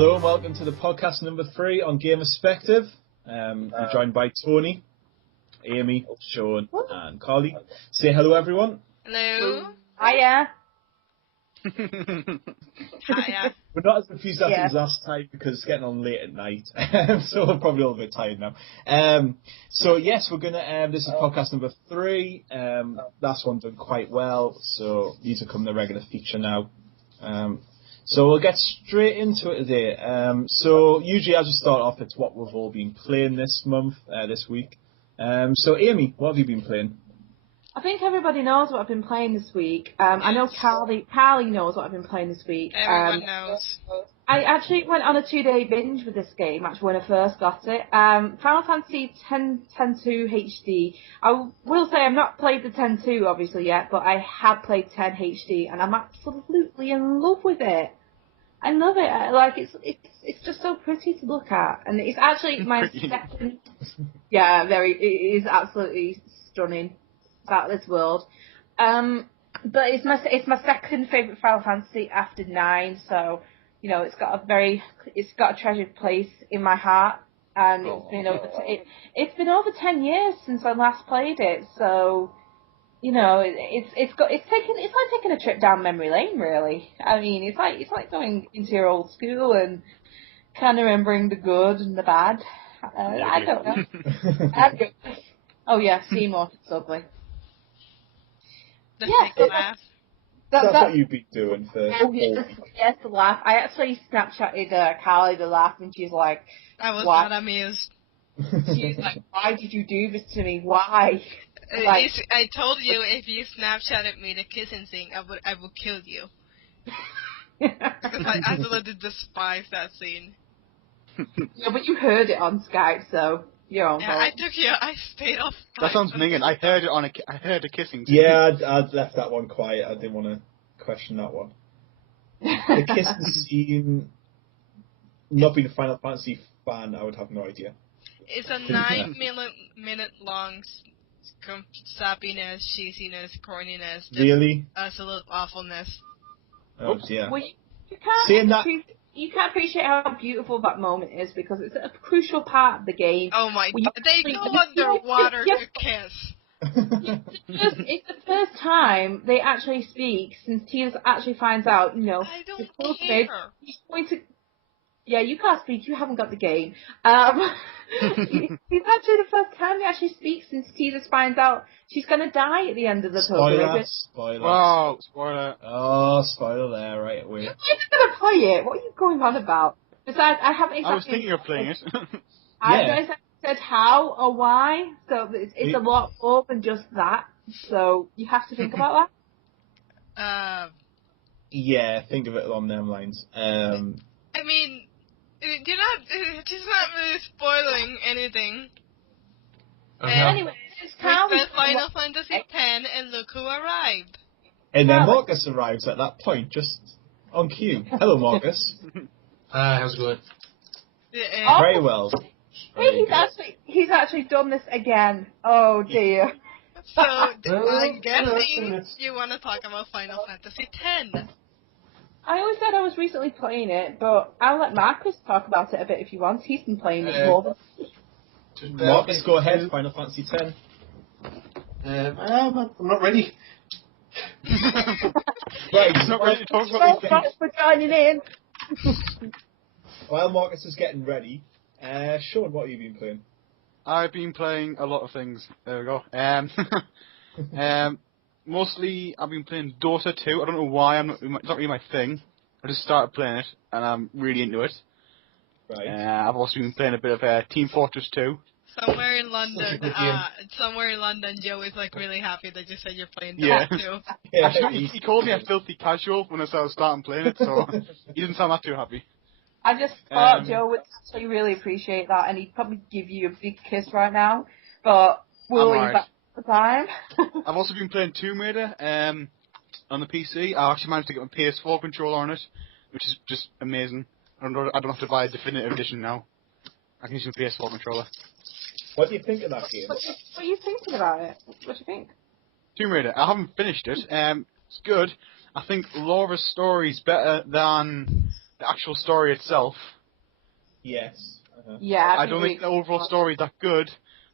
Hello and welcome to the podcast number 3 on Gamerspective. We're joined by Tony, Amy, Sean and Carly. Say hello everyone. Hello. Hiya. Hiya. We're not as enthusiastic as last time because it's getting on late at night, so we're probably a little bit tired now. So yes, we're gonna. This is podcast number 3. Last one done quite well, so these are coming a regular feature now. So we'll get straight into it today. So usually, as we start off, it's what we've all been playing this month, this week. So Amy, what have you been playing? I think everybody knows what I've been playing this week. I know Carly knows what I've been playing this week. Everyone knows. I actually went on a 2-day binge with this game, actually, when I first got it. Final Fantasy 10-2 HD. I will say I've not played the 10-2, obviously, yet, but I have played 10 HD, and I'm absolutely in love with it. I love it. It's just so pretty to look at, and it's actually my second. Yeah, it is absolutely stunning. About this world, but it's my second favourite Final Fantasy after 9. So you know it's got a treasured place in my heart, and it's been over 10 years since I last played it. So you know it's like taking a trip down memory lane, really. I mean it's like going into your old school and kind of remembering the good and the bad. I don't know. Oh yeah, Seymour, it's lovely. That's what you've been doing for. Yes, the laugh. I actually Snapchatted Carly the laugh, and she's like, I was not amused. She's like, why did you do this to me? Why? I told you if you Snapchatted me the kissing thing, I would kill you. Because I absolutely despise that scene. Yeah, but you heard it on Skype, so you're on. Yeah, I stayed off. That sounds minging. I heard a kissing scene. Yeah, I'd left that one quiet. I didn't want to question that one. The kissing scene, not being a Final Fantasy fan, I would have no idea. It's a 9-minute long sappiness, cheesiness, corniness. Really? Absolute awfulness. Oh, yeah. Well, you can't appreciate how beautiful that moment is because it's a crucial part of the game. Oh my god, they go underwater to kiss. It's the first time they actually speak since Tia actually finds out, you know. I don't care. He's going to... Yeah, you can't speak, you haven't got the game. It's actually the first time they actually speak since Tia finds out she's going to die at the end of the Spoiler. Wow, spoiler. Oh, spoiler there, right away. You're going to play it. What are you going on about? Besides, I haven't exactly... I was thinking of playing it. I haven't exactly said how or why, so it's a lot more than just that. So you have to think about that. Yeah, think of it along them lines. I mean, it's not really spoiling anything. Anyway, it's Final Fantasy X, and look who arrived. And then Marcus arrives at that point, just on cue. Hello, Marcus. Hi, how's it going? Very well. He's actually done this again. Oh dear. So I'm guessing you want to talk about Final Fantasy X. I always said I was recently playing it, but I'll let Marcus talk about it a bit if he wants. He's been playing it more than... Marcus, go ahead. Final Fantasy X. I'm not ready. Right, he's not ready to talk about these things. For joining in. While Marcus is getting ready, Sean, what have you been playing? I've been playing a lot of things. There we go. Mostly, I've been playing Dota 2. I don't know why. It's not really my thing. I just started playing it, and I'm really into it. Right. I've also been playing a bit of Team Fortress 2. Somewhere in London, Joe is like really happy that you said you're playing Dota 2. Yeah. Actually, he called me a filthy casual when I started playing it, so he didn't sound that too happy. I just thought Joe would actually really appreciate that, and he'd probably give you a big kiss right now, but we'll leave that for the time. I've also been playing Tomb Raider on the PC. I actually managed to get my PS4 controller on it, which is just amazing. I don't have to buy a definitive edition now. I can use my PS4 controller. What do you think of that game? What are you thinking about it? What do you think? Tomb Raider. I haven't finished it. It's good. I think Laura's story's better than the actual story itself. Yes. Uh-huh. Yeah, I don't think the overall story is that good,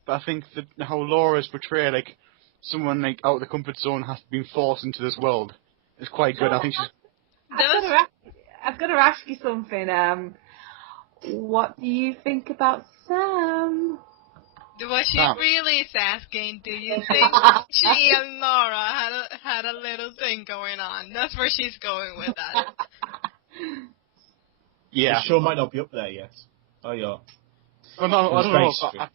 but I think that how Laura is portrayed, like someone like out of the comfort zone has been forced into this world, is quite good. I think she's. I've got to ask you something. What do you think about Sam? What she Sam. really is asking, do you think she and Laura had a little thing going on? That's where she's going with that. Yeah. The show might not be up there yet. Oh, yeah. Oh, no, I It's don't very know. strange.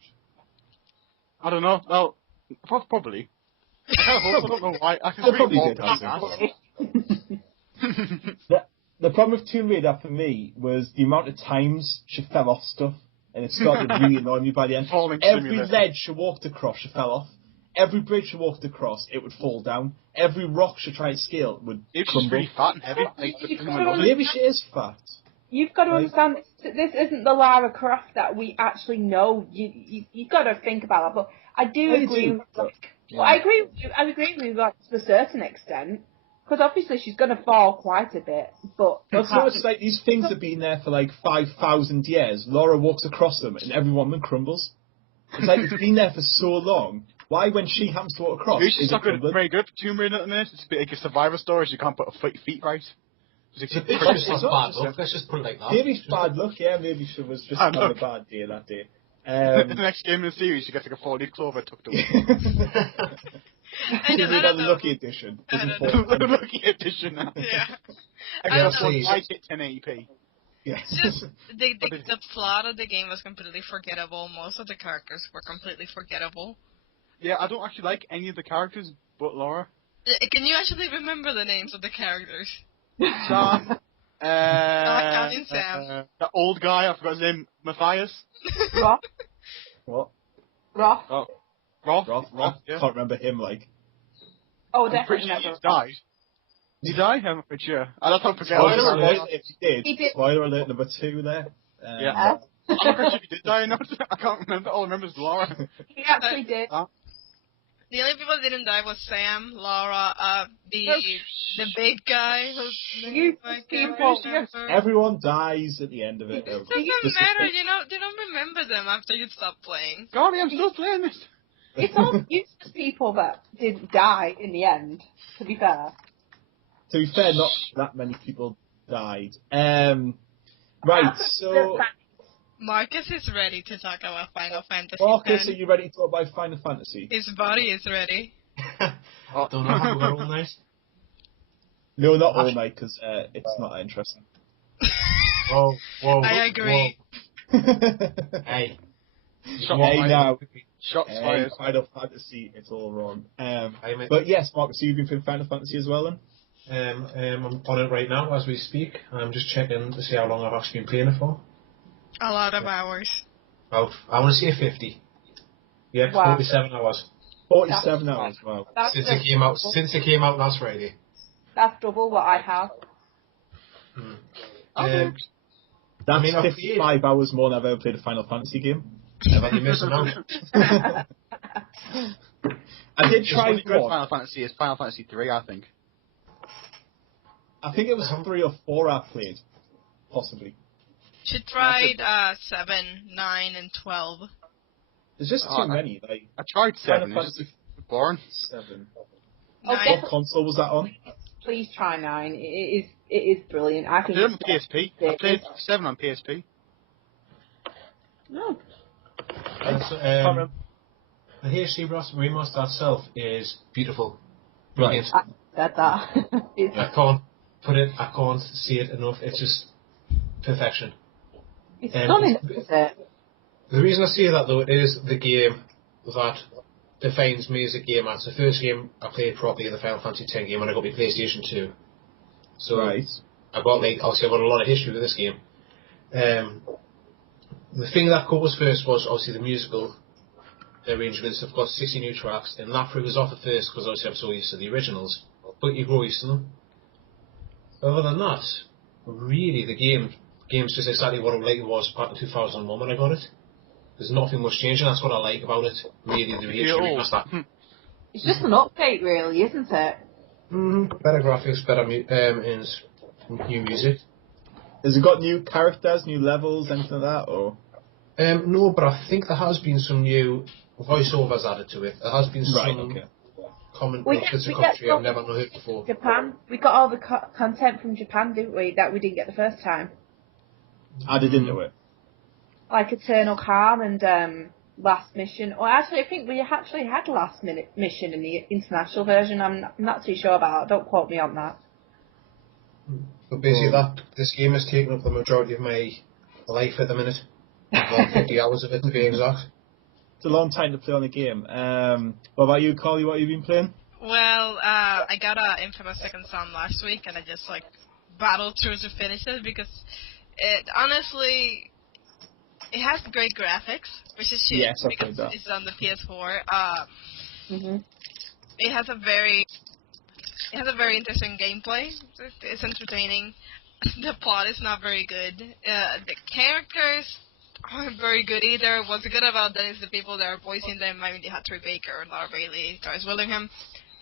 I don't know. Well, probably. I kind of hope. I don't know why. I can They really probably hope did have that. The problem with Tomb Raider for me was the amount of times she fell off stuff, and it started really annoying me by the end. Falling Every simulator. ledge she walked across, she fell off. Every bridge she walked across, it would fall down. Every rock she tried to scale would If she's crumble. really fat and heavy, like, Maybe she is fat. You've got to Like- understand this isn't the Lara Croft that we actually know. You've got to think about that. But I do Well, you agree. do, but, yeah. Well, I agree with you. I agree with you like, to a certain extent. Because obviously she's going to fall quite a bit. But Well, so it's like these things have been there for like 5,000 years. Laura walks across them and every one of them crumbles. It's like it's been there for so long. Why, when she happens to walk across, Maybe she's is it not good, crumbling? very good for Tomb Raider at the minute. It's a bit like a Survivor story, so you can't put her feet right. It's just not bad luck. Let's just put it like that. Maybe it's bad luck, yeah. Maybe she was just having a bad day that day. The next game in the series, she gets like a 4-leaf clover tucked away. I Tomb Raider don't the know. Lucky Edition. I don't The lucky edition now. Yeah. I I guess don't know. see. I hit 1080p. Yes. Just the plot of the game was completely forgettable. Most of the characters were completely forgettable. Yeah, I don't actually like any of the characters but Laura. Can you actually remember the names of the characters? Sam, counting Sam. that old guy, I forgot his name, Matthias. Roth. What? Roth. Oh, Roth. I Yeah. can't remember him, like. Oh, I'm pretty definitely sure never. he died. Did he die? I'm not pretty sure. I don't forget. Spoiler alert. alert, if he did. He did. Spoiler alert number 2 there. Yeah. I'm not pretty sure if he did die or not. I can't remember. All I remember is Laura. He actually did. The only people that didn't die was Sam, Laura, the big guy who's You people, Everyone dies at the end of it. It doesn't matter, you don't remember them after you stop playing. Golly, I'm still playing this. it's all useless people that didn't die in the end, to be fair. To be fair, not that many people died. Right, so Marcus is ready to talk about Final Fantasy Marcus, X. are you ready to talk about Final Fantasy? His body is ready. Don't know how we're all nice. No, not all night, because it's not that interesting. Whoa. I agree. Hey. Hey, now. Shots Hey, fired. Final Fantasy, it's all wrong. Hey, mate. But yes, Marcus, so you've been playing Final Fantasy as well, then? I'm on it right now as we speak. I'm just checking to see how long I've actually been playing it for. A lot of hours. About, I want to say 50. Yeah, Wow. 47 hours. 47 hours, wow. That's Since it came out last Friday. That's double what I have. That's I've 55 hours more than I've ever played a Final Fantasy game. You're missing out. I did Just try really good one. Final Fantasy is Final Fantasy 3, I think. I think it was 3 or 4 I played. Possibly. She tried 7, 9, and 12. There's just too many. Like, I tried 7. Final It's Fantasy just boring. 7. Okay. What console was that on? Please try 9. It is brilliant. I I think played it on it's PSP. I played 7 on PSP. no. Can't remember. The HD remaster itself is beautiful. Brilliant. I said that. It's- I can't see it enough. It's just perfection. It's stunning, isn't it? The reason I say that though is the game that defines me as a gamer. It's the first game I played properly, the Final Fantasy X game, when I got my PlayStation 2. So Right. I've got a lot of history with this game. The thing that caught us first was obviously the musical arrangements. I've got 60 new tracks, and that threw us off at first because obviously I'm so used to the originals. But you grow used to them. Other than that, really the game's just exactly what it was back in 2001 when I got it. There's nothing much changing. That's what I like about it. Really, the remaster. It's just an update, really, isn't it? Better graphics, better and new music. Has it got new characters, new levels, anything like that, or? No, but I think there has been some new voiceovers added to it. There has been Right, some okay. bits of commentary I've never heard before. Japan. We got all the content from Japan, didn't we? That we didn't get the first time. Added into it. Like Eternal Calm and Last Mission. Or actually, I think we actually had Last Mission in the international version. I'm not too sure about. Don't quote me on that. But basically, this game has taken up the majority of my life at the minute. About 50 hours of it, to be exact. It's a long time to play on a game. What about you, Collie? What have you been playing? Well, I got a Infamous Second Son last week, and I just battled through to finish it because it honestly has great graphics, which is shit Yes, I've because heard that. it's on the PS4. Mm-hmm. It has a very interesting gameplay. It's entertaining. The plot is not very good. The characters aren't very good either. What's good about that is the people that are voicing them. I mean, they had Troy Baker, Laura Bailey, Travis Willingham.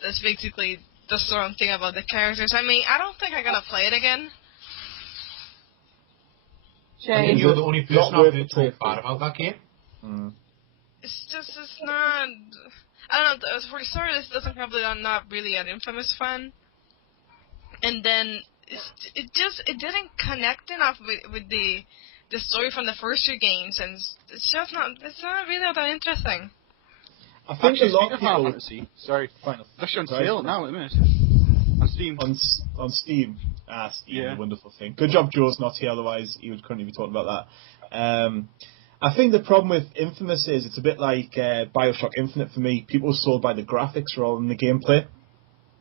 That's basically the strong thing about the characters. I mean, I don't think I'm gonna play it again. I mean, you're the only person I've heard talk bad about that game. It's not. I don't know. For starters, this doesn't probably. I'm not really an Infamous fan. And then it didn't connect enough with the story from the first two games, and it's not really that interesting. I think actually, a lot speaking of people. Fantasy, sorry, Final. it's actually on sale now at the minute on Steam. On Steam. Steam, Yeah. a wonderful thing. Good job Joe's not here, otherwise he would currently be talking about that. I think the problem with Infamous is it's a bit like Bioshock Infinite for me. People are sold by the graphics rather than the gameplay.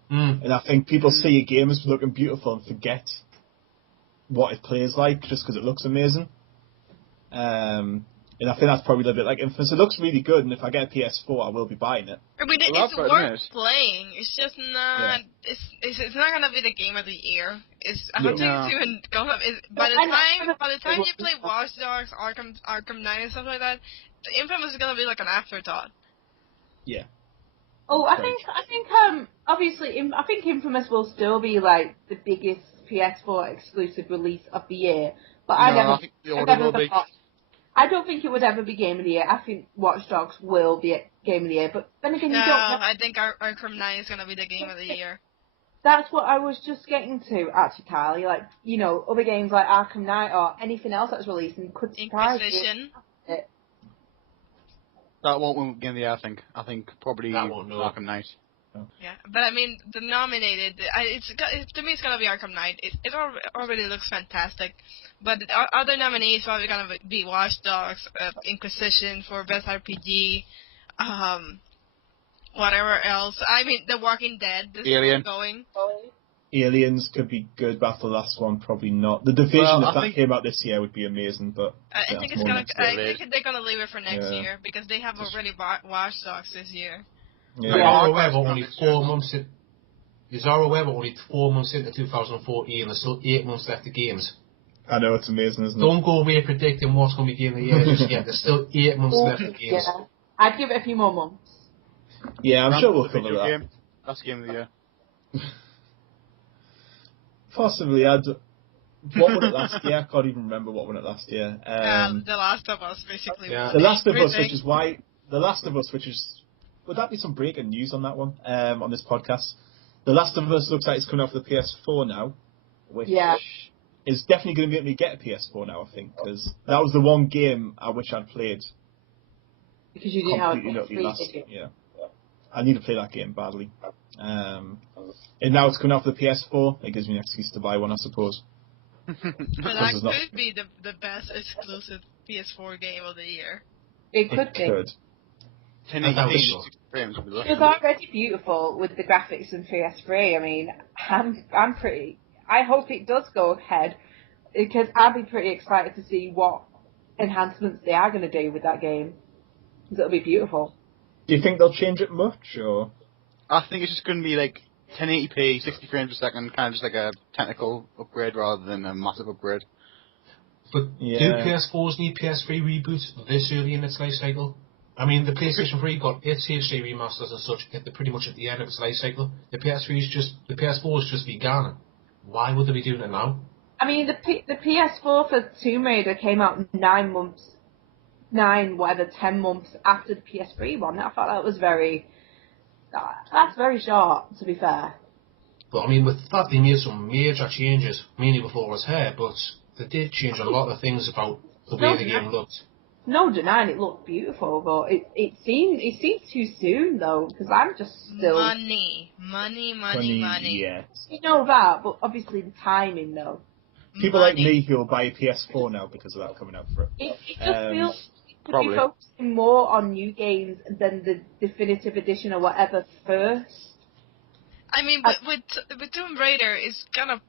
And I think people see a game as looking beautiful and forget what it plays like just because it looks amazing. And I think that's probably a little bit like Infamous. It looks really good, and if I get a PS4, I will be buying it. I mean, it's worth playing. It's just not. Yeah. It's not gonna be the game of the year. I don't think it's even gonna. By the time you play Watch Dogs, Arkham Knight, and stuff like that, Infamous is gonna be like an afterthought. Yeah. Oh, I think obviously I think Infamous will still be like the biggest PS4 exclusive release of the year, but I don't think it would ever be Game of the Year. I think Watch Dogs will be Game of the Year, but then again, you don't know. I think Arkham Knight is gonna be the Game of the Year. That's what I was just getting to, actually, Carly. Like, you know, other games like Arkham Knight or anything else that's released and could surprise Inquisition. you. That won't win Game of the Year, I think probably Arkham Knight. Yeah, but I mean, the nominated, to me it's gonna be Arkham Knight. It already looks fantastic, but other nominees probably gonna be Watch Dogs, Inquisition for Best RPG, whatever else. I mean, The Walking Dead. This is going. Aliens could be good, but the last one probably not. The Division, if that came out this year, would be amazing, but I think it's gonna. I think they're gonna leave it for next year because they have already bought Watch Dogs this year. Yeah. We're only 4 months in. Is our aware we're only 4 months into 2014 and there's still 8 months left of games? I know, it's amazing, isn't it? Don't go away predicting what's going to be Game of the Year just yet. There's still 8 months left of games. Yeah. I'd give it a few more months. Yeah, I'm sure we'll cover that. Game. That's Game of the Year. Possibly. What won it last year? I can't even remember what won it last year. The Last of Us, basically. Yeah. The Last of Us, which is why... The Last of Us, which is... Would that be some breaking news on that one, on this podcast? The Last of Us looks like it's coming off the PS4 now, which is definitely going to make me get a PS4 now, I think, because that was the one game I wish I'd played. Because you didn't have a PS3, yeah. I need to play that game badly. And now it's coming off the PS4, it gives me an excuse to buy one, I suppose. But that could be the best exclusive PS4 game of the year. It could be. It was already beautiful with the graphics in PS3. I mean, I hope it does go ahead because I'd be pretty excited to see what enhancements they are going to do with that game. Because it'll be beautiful. Do you think they'll change it much, or? I think it's just going to be like 1080p, 60 frames per second, kind of just like a technical upgrade rather than a massive upgrade. But do PS4s need PS3 reboots this early in its life cycle? I mean, the PlayStation 3 got its HD remasters and such pretty much at the end of its life cycle. The PS4 is just begun. Why would they be doing it now? I mean, the PS4 for Tomb Raider came out 10 months after the PS3 one. I thought that was that's very short, to be fair. But I mean, with that, they made some major changes, mainly before it was here, but they did change a lot of things about the way the game looked. No denying it looked beautiful, but it seemed too soon though, because I'm just still money. Yeah. You know that, but obviously the timing though. People like me who will buy a PS4 now because of that coming out for it. It just feels to Probably. be focusing more on new games than the definitive edition or whatever first. I mean, with Tomb Raider, it's kind of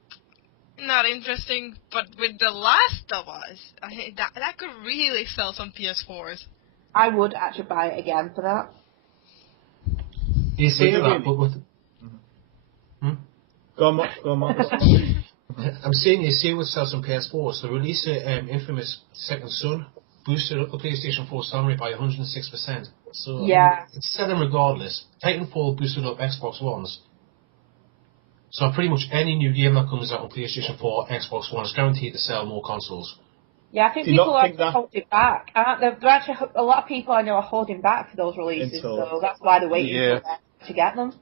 not interesting, but with The Last of Us, I think that could really sell some PS4s. I would actually buy it again for that. You say that, but with... Go on, Marcus. I'm saying you see with sales on PS4s, the release of Infamous Second Son boosted up the PlayStation 4 summary by 106%. So yeah, it's selling regardless. Titanfall boosted up Xbox Ones. So pretty much any new game that comes out on PlayStation 4, Xbox One is guaranteed to sell more consoles. yeah. I think people are holding back. They're actually, a lot of people I know are holding back for those releases, so that's why they're waiting to get them.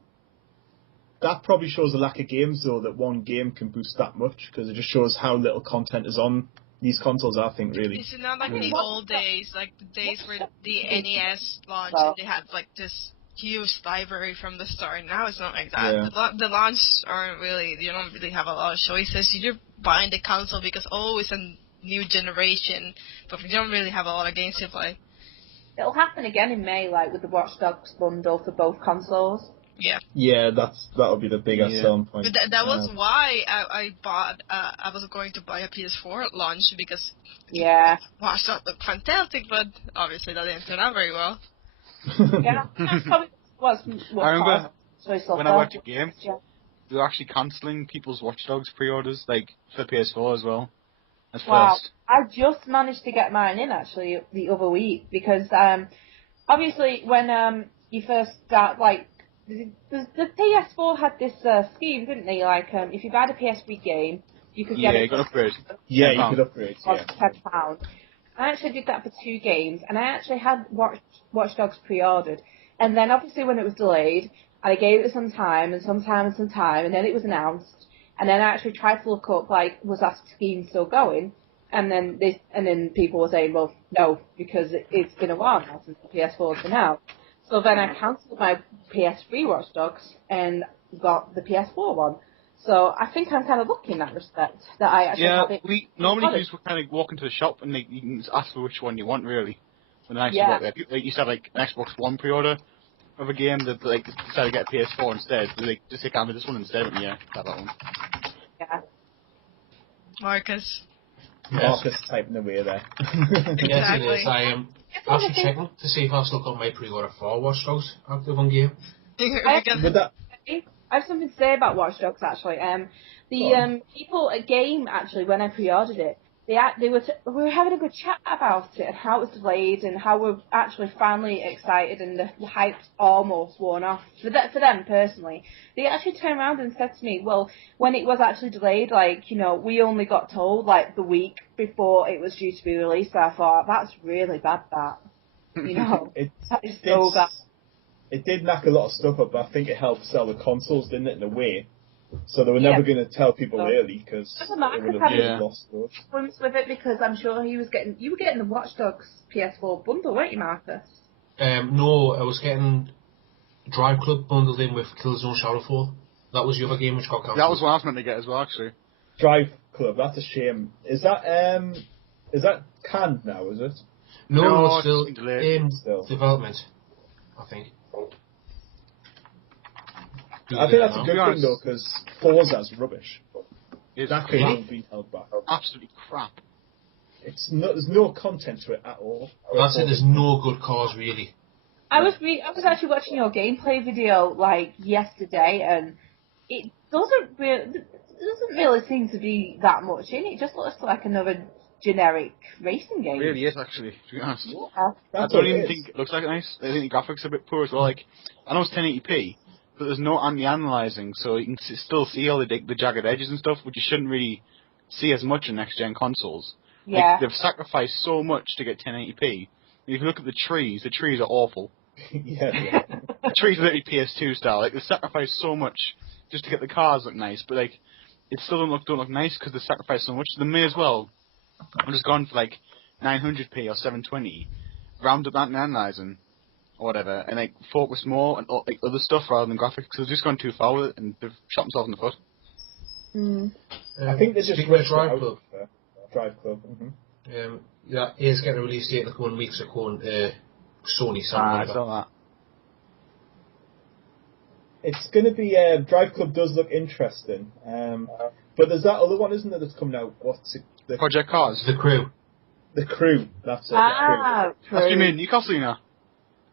That probably shows a lack of games, though, that one game can boost that much, because it just shows how little content is on these consoles, I think, really. It's not like the old days, like the days where the NES launched and they had like this huge library from the start. Now it's not like that. Yeah. The launch aren't really, you don't really have a lot of choices. You're buying the console because, it's a new generation, but you don't really have a lot of games to play. It'll happen again in May, like with the Watch Dogs bundle for both consoles. Yeah. Yeah, that'll be the biggest selling point. But that was why I bought. I was going to buy a PS4 at launch because Watch Dogs looked fantastic, but obviously that didn't turn out very well. Yeah, that's probably what I remember when I worked at Game, they were actually cancelling people's Watch Dogs pre-orders, like for PS4 as well. At first. I just managed to get mine in actually the other week because obviously when you first start, like the PS4 had this scheme, didn't they? Like if you buy the PS3 game, you could get it. You could upgrade. Yeah, you could upgrade. Yeah. £10. I actually did that for 2 games, and I actually had Watch Dogs pre-ordered. And then obviously when it was delayed, I gave it some time, and then it was announced. And then I actually tried to look up, like, was that scheme still going? And then people were saying, well, no, because it's been a while now since the PS4's been out. So then I cancelled my PS3 Watch Dogs and got the PS4 one. So I think I'm kind of lucky in that respect that I actually have it. We normally just kind of walk into the shop and you can just ask for which one you want, really. When I used to work there, like, you said, like an Xbox One pre-order of a game that like decided to get a PS4 instead. Like, just say, "Can I have this one instead?" And have that one. Yeah. Marcus typing away there. Yes, it is. I am actually checking to see if I've still got my pre-order for Watch Dogs active on game. I have something to say about Watch Dogs actually. The people at Game actually, when I pre-ordered it, we were having a good chat about it and how it was delayed and how we're actually finally excited and the hype's almost worn off. For them personally, they actually turned around and said to me, well, when it was actually delayed, like, we only got told like the week before it was due to be released. I thought, that's really bad, that. That is so bad. It did knock a lot of stuff up, but I think it helped sell the consoles, didn't it, in a way? So they were never going to tell people early because it would have lost those. With it because I'm sure you were getting the Watch Dogs PS4 bundle, weren't you, Marcus? No, I was getting Drive Club bundled in with Killzone Shadowfall. That was the other game which got cancelled. That was what I was meant to get as well, actually. Drive Club, that's a shame. Is that canned now? Is it? No, it's still in development, I think. I think that's a good thing though, because Forza's rubbish. That could have been held back. Absolutely crap. There's no content to it at all. That's it. There's no good cause really. I was actually watching your gameplay video like yesterday, and it doesn't really seem to be that much in it. It just looks like another generic racing game. It really is, actually, to be honest. Yeah, I don't even think it looks like nice. I think the graphics are a bit poor as well. Like, I know it's 1080p, but there's no anti-analyzing, so you can still see all the jagged edges and stuff, which you shouldn't really see as much in next-gen consoles. Yeah. Like, they've sacrificed so much to get 1080p. If you look at the trees are awful. Yeah. The trees are literally PS2 style. Like, they sacrificed so much just to get the cars look nice, but like, it still don't look nice because they sacrificed so much. So they may as well have just gone for like 900p or 720, round up that and analyzing or whatever, and like focus more on like other stuff rather than graphics. Because they've just gone too far with it and they've shot themselves in the foot. I think they just speaking of rushed Drive it out. Club. Drive Club. Mm-hmm. Yeah, is getting a release date in the coming weeks. According Sony, Santa I Monica. saw that. It's going to be Drive Club does look interesting, but there's that other one, isn't there, that's coming out? What's it? Project Cars. The Crew. The Crew. That's it. Ah, That's true. you made Newcastle, you know.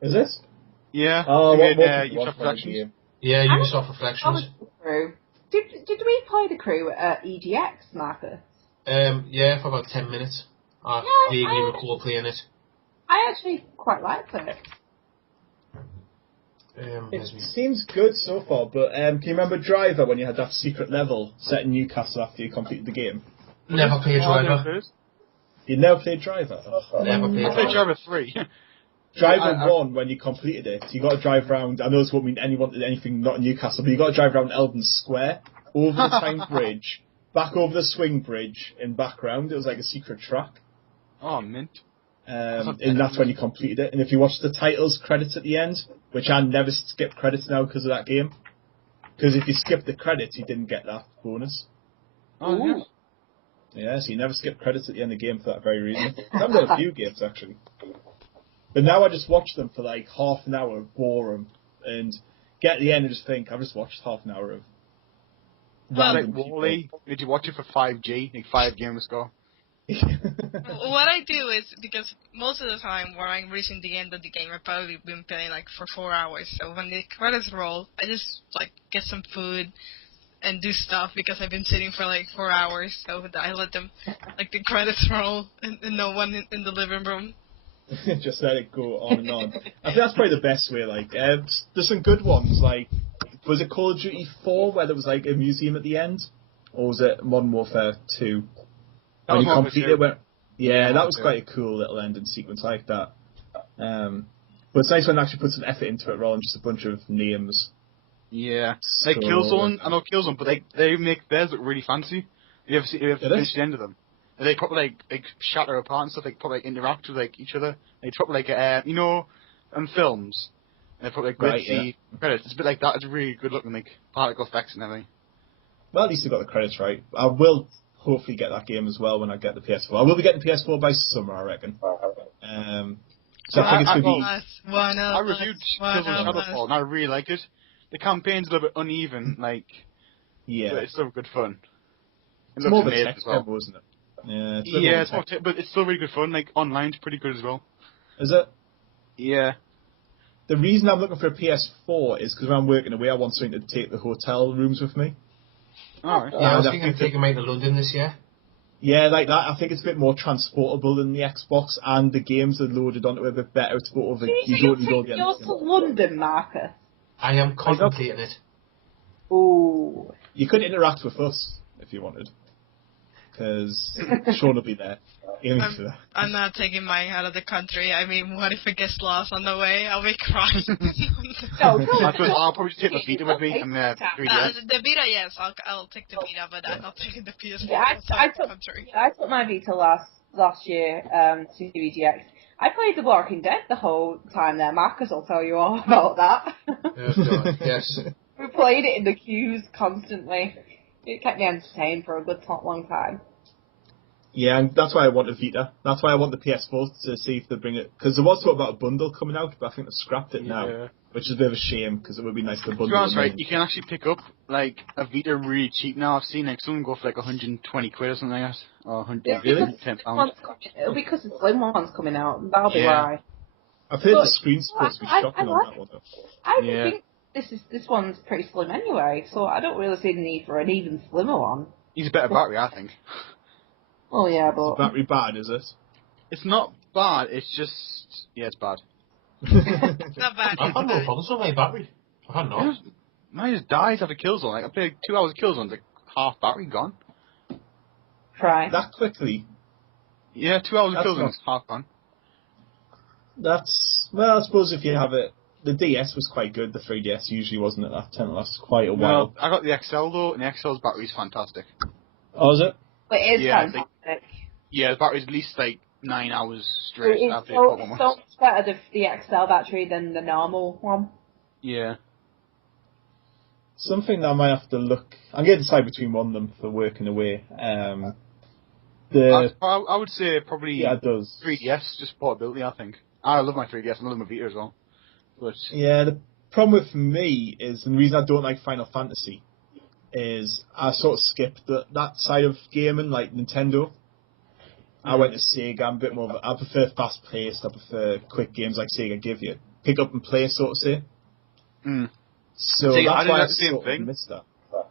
Is this? Yeah. Oh, you what made what Ubisoft Reflections. Yeah, I Ubisoft That Reflections. was the Crew. Did we play the Crew at EGX, Marcus? Yeah, for about 10 minutes. I vaguely recall playing it. I actually quite liked it. It seems good so far, but can you remember Driver when you had that secret level set in Newcastle after you completed the game? Never played Driver. You never played Driver? Never played I played Driver. Driver 3. Driver 1, when you completed it, you got to drive around, I know this won't mean anything not in Newcastle, but you got to drive around Eldon Square, over the Tyne Bridge, back over the Swing Bridge, in background. It was like a secret track. Oh, mint. And that's when you completed it. And if you watch the titles credits at the end, which I never skip credits now because of that game, because if you skip the credits, you didn't get that bonus. Oh, yeah. Yeah, so you never skip credits at the end of the game for that very reason. I've done a few games, actually. But now I just watch them for like half an hour, bore them, and get to the end and just think, I've just watched half an hour of random like people. Wally, did you watch it for 5G, like 5 Gamerscore? What I do is, because most of the time when I'm reaching the end of the game, I've probably been playing like for 4 hours. So when the credits roll, I just like get some food and do stuff because I've been sitting for like 4 hours. So I let them, like the credits roll and no one in the living room. Just let it go on and on. I think that's probably the best way. Like, there's some good ones. Like, was it Call of Duty 4 where there was like a museum at the end, or was it Modern Warfare 2? When you complete it, yeah, that was quite a cool little ending sequence like that. But it's nice when they actually put some effort into it, rather than just a bunch of names. Yeah, like Killzone. I know Killzone, but they make theirs look really fancy. You ever finished the end of them? They probably like shatter apart and stuff. They probably like interact with like each other. They probably like you know, on films. They probably like glitzy credits. It's a bit like that. It's really good looking, like particle effects and everything. Well, at least they got the credits right. I will hopefully get that game as well when I get the PS4. I will be getting the PS4 by summer, I reckon. So I think it's going to be... I reviewed Killzone Shadowfall and I really liked it. The campaign's a little bit uneven, like... Yeah. But it's still good fun. It's more of a tech demo, isn't it? Yeah, it's more but it's still really good fun. Like, online's pretty good as well. Is it? Yeah. The reason I'm looking for a PS4 is because when I'm working away, I want something to take the hotel rooms with me. Alright. Yeah, I was thinking of taking mine to London this year. Yeah, like that. I think it's a bit more transportable than the Xbox, and the games are loaded onto it a bit better to go over. You don't take yours to London, Marcus? I am contemplating it. Ooh. You could interact with us if you wanted, because Sean will be there. I'm not taking mine out of the country. I mean, what if it gets lost on the way? I'll be crying. I'll probably take the Vita with me and the 3DS. The Vita, yes, I'll take the Vita, but I'm not taking the PS4 I took my Vita last year to VGX. I played The Walking Dead the whole time there. Marcus will tell you all about that. Oh, God, yes. We played it in the queues constantly. It kept me entertained for a good long time. Yeah, and that's why I want a Vita. That's why I want the PS4 to see if they bring it. Because there was talk about a bundle coming out, but I think they've scrapped it now. Which is a bit of a shame, because it would be nice to bundle. To be honest, you can actually pick up like a Vita really cheap now. I've seen like someone go for like 120 quid or something like that. Or 100, really? £10. It'll be because the slim one's coming out. That'll be why. I've heard the screen's supposed to be shocking on that one, though. I think this one's pretty slim anyway, so I don't really see the need for an even slimmer one. He's a better battery, I think. Oh yeah, but... Is the battery bad, is it? It's not bad, it's just... Yeah, it's bad. Not bad. I've had no problems with my battery. I had not. Mine just dies after Killzone. Like, I played 2 hours of Killzone, like half battery gone. try. that quickly. Yeah, 2 hours of That's kills and not- it's half gone. Well, I suppose if you have it, the DS was quite good. The 3DS usually wasn't it. That tended to last quite a while. No, I got the XL though, and the XL's battery's fantastic. Oh, is it? But it is Yeah, fantastic. Yeah, the battery's at least like 9 hours It straight is after you so, put one it's so much better, the XL battery, than the normal one. Yeah. Something that I might have to look. I'm going to decide between one of them for working away. I would say probably Yeah, it does. 3DS, just portability, I think. I love my 3DS, I love my Vita as well. But Yeah, the problem with me is, and the reason I don't like Final Fantasy is I sort of skipped that side of gaming, like Nintendo. I went to Sega. I'm a bit more of I prefer fast paced. I prefer quick games like Sega give you. Pick up and play, sort of say. So See, I that's did why I the same sort thing, of missed that.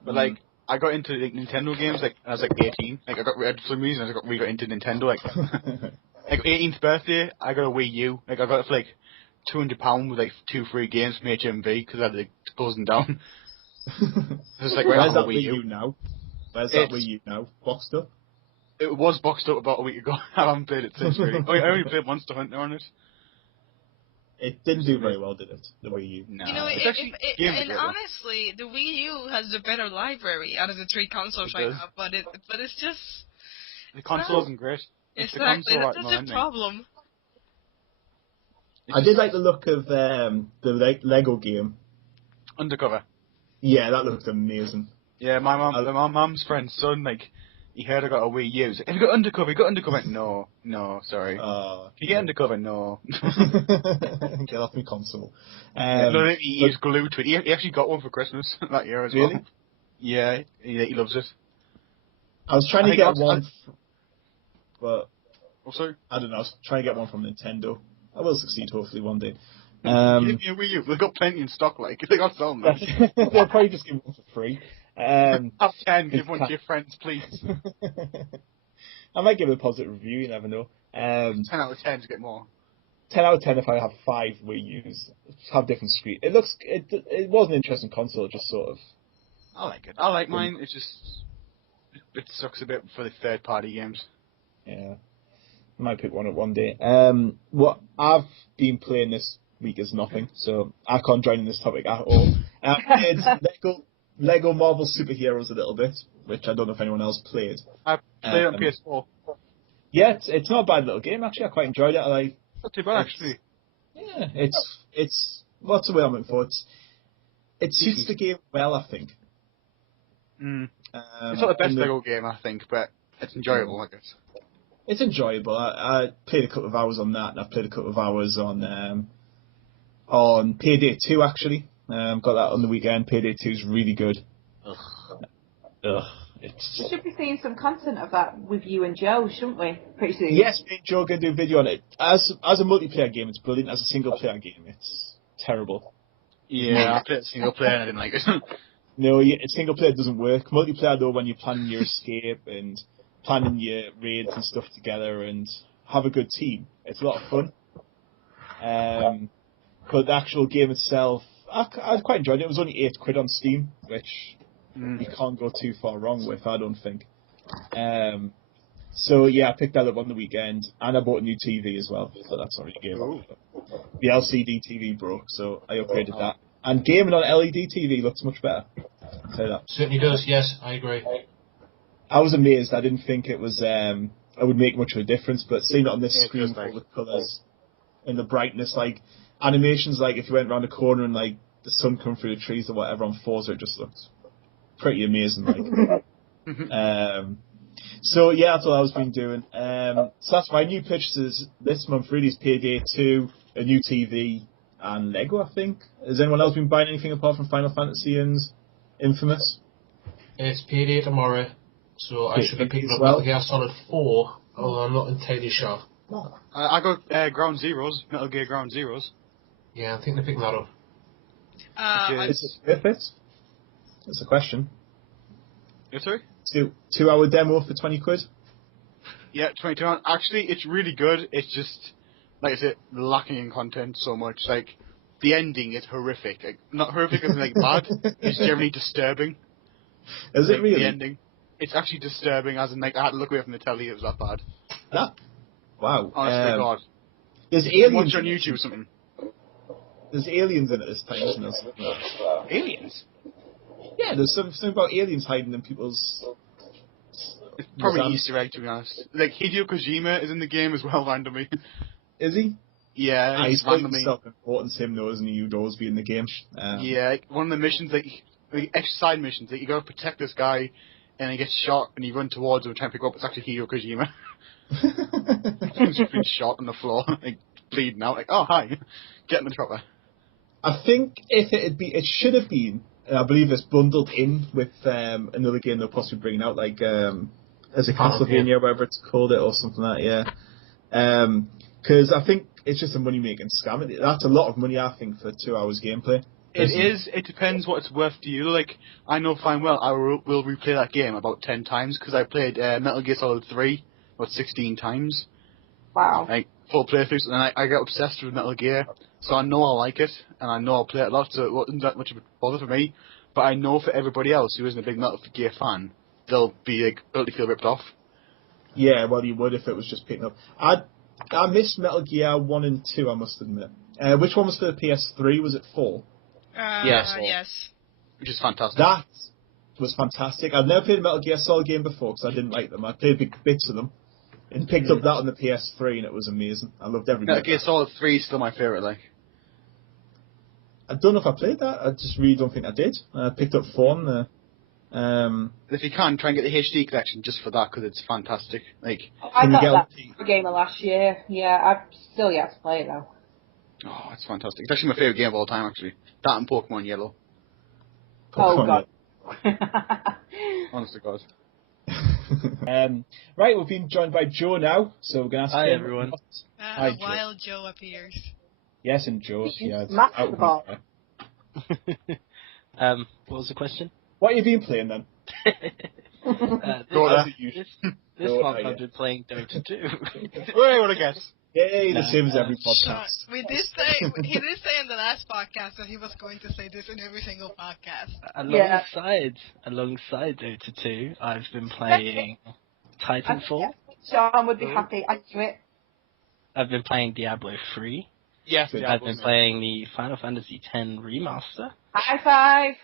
but like, I got into like Nintendo games like when I was like 18. Like for some reason we got into Nintendo like 18th birthday. I got a Wii U. Like I got it for like £200 with like 2 free games from HMV because I had to close them down. It's like, Where's I have that a Wii U now? Where's that Wii U now? Boxed up? It was boxed up about a week ago. I haven't played it since really. I only played Monster Hunter on it. It didn't do very well, did it? The Wii U. No, You know, it's actually games are and great, though. honestly, the Wii U has the better library out of the 3 consoles It right does. now, but it's just The console isn't great. It's the exactly console that's right the now, problem. I did like the look of the Lego game. Undercover. Yeah, that looked amazing. Yeah, my mum's friend's son, like, he heard I got a Wii U. He's like, have you got Undercover? You got Undercover? No, sorry. Can you get Undercover? No. Get off my console. No, he's glued to it. He actually got one for Christmas that year as well. Really? Yeah, he loves it. I was trying to get one, but Also, I don't know. I was trying to get one from Nintendo. I will succeed, hopefully, one day. give me a Wii U. We've got plenty in stock, like, they got selling them. They'll probably just give one for free. Have 10, give one to your friends, please. I might give it a positive review, you never know. 10 out of 10 to get more. 10 out of 10 if I have 5 Wii U's. Have different screen. It was an interesting console, just sort of. I like it. I like mine. It's just it sucks a bit for the third-party games. Yeah, I might pick one up one day. What I've been playing this week is nothing, so I can't join in this topic at all. It's Lego Marvel Superheroes a little bit, which I don't know if anyone else played. I played it on PS4. Yeah, it's not a bad little game actually. I quite enjoyed it. Not too bad actually. Yeah, it's what's the way I'm looking for? It suits the game well, I think. It's not the best Lego game, I think, but it's enjoyable, I guess. It's enjoyable. I played a couple of hours on that, and I've played a couple of hours on Payday 2, actually. Got that on the weekend. Payday 2 is really good. Ugh. We should be seeing some content of that with you and Joe, shouldn't we? Pretty soon. Yes, me and Joe are going to do a video on it. As a multiplayer game, it's brilliant. As a single player game, it's terrible. Yeah, I played single player and I didn't like it. No, single player doesn't work. Multiplayer, though, when you're planning your escape and planning your raids and stuff together and have a good team, it's a lot of fun. But the actual game itself, I quite enjoyed it. It was only £8 on Steam, which you can't go too far wrong with, I don't think. So yeah, I picked that up on the weekend, and I bought a new TV as well, so that's already a game. The LCD TV broke, so I upgraded that. And gaming on LED TV looks much better. I'll tell you that. Certainly does, yes, I agree. I was amazed. I didn't think it would make much of a difference, but seeing it on this screen with all the colours and the brightness, like animations, like if you went around a corner and like the sun come through the trees or whatever on Forza, it just looks pretty amazing. Like, so yeah, that's what I've been doing. So that's my new purchases this month. Really, is Payday 2, a new TV, and Lego. I think. Has anyone else been buying anything apart from Final Fantasy and Infamous? It's Payday tomorrow, so I should be picking up well. Metal Gear Solid 4, although I'm not entirely sure. I got Ground Zeroes, Metal Gear Ground Zeroes. Yeah, I think they're picking that up. Is it worth it? That's the question. Sorry? 2 hour demo for £20. Yeah, 22. Actually, it's really good. It's just, like I said, lacking in content so much. Like, the ending is horrific. Like, not horrific as in, like, bad. It's generally disturbing. Is like, it really? The ending. It's actually disturbing, as in, like, I had to look away from the telly, it was that bad. Wow. Honest to God. There's You aliens watch it on in it. YouTube or something. There's aliens in it this time, isn't there? Aliens? Yeah, there's something about aliens hiding in people's... It's probably an Museums. Easter egg, to be honest. Like, Hideo Kojima is in the game as well, randomly. Is he? Yeah, He's he's putting randomly... self-importance, him though, isn't he? You'd always be in the game. Yeah, like, one of the missions, like, the extra side missions, like, you gotta protect this guy, and he gets shot, and you run towards him and try and pick him up, it's actually Hideo Kojima. He's just been shot on the floor, like, bleeding out, like, oh, hi, get in the chopper. I think if it should have been, and I believe it's bundled in with another game they're possibly bringing out, like as a Castlevania, whatever it's called it, or something like that. Yeah, because I think it's just a money making scam. That's a lot of money, I think, for 2 hours gameplay. It is. It depends what it's worth to you. Like, I know fine well I will replay that game about 10 times because I played Metal Gear Solid 3 about 16 times. Wow. Like, full playthroughs, and I got obsessed with Metal Gear, so I know I'll like it, and I know I'll play it a lot, so it wasn't that much of a bother for me. But I know for everybody else who isn't a big Metal Gear fan, they'll be, like, totally feel ripped off. Yeah, well, you would if it was just picking up. I missed Metal Gear 1 and 2, I must admit. Which one was for the PS3? Was it 4? Yes. Yes. Which is fantastic. That was fantastic. I'd never played a Metal Gear Solid game before because I didn't like them. I played big bits of them and picked up that on the PS3 and it was amazing. I loved every Metal bit. Gear Solid 3 is still my favourite, like. I don't know if I played that. I just really don't think I did. I picked up 4 on the... If you can, try and get the HD collection just for that, because it's fantastic. Like, I got that game of last year. Yeah, I've still yet to play it though. oh, it's fantastic. It's actually my favourite game of all time, actually. That and Pokemon Yellow. Oh god. Honest to God. Right, we've been joined by Joe now, so we're going to ask Hi, him. everyone. Hi, A wild Joe appears. Yes, and Joe. Yeah, it's Matt out the of ball. my- What was the question? What have you been playing then? Dota. This Dota, month yeah. I've been playing Dota 2. Wait, what I guess? Yay, the same as every Uh, podcast. he did say in the last podcast that he was going to say this in every single podcast. Alongside Dota 2, I've been playing Titanfall. Sean would be happy. I knew it. I've been playing Diablo 3. Yes, I've been playing the Final Fantasy X remaster. High five.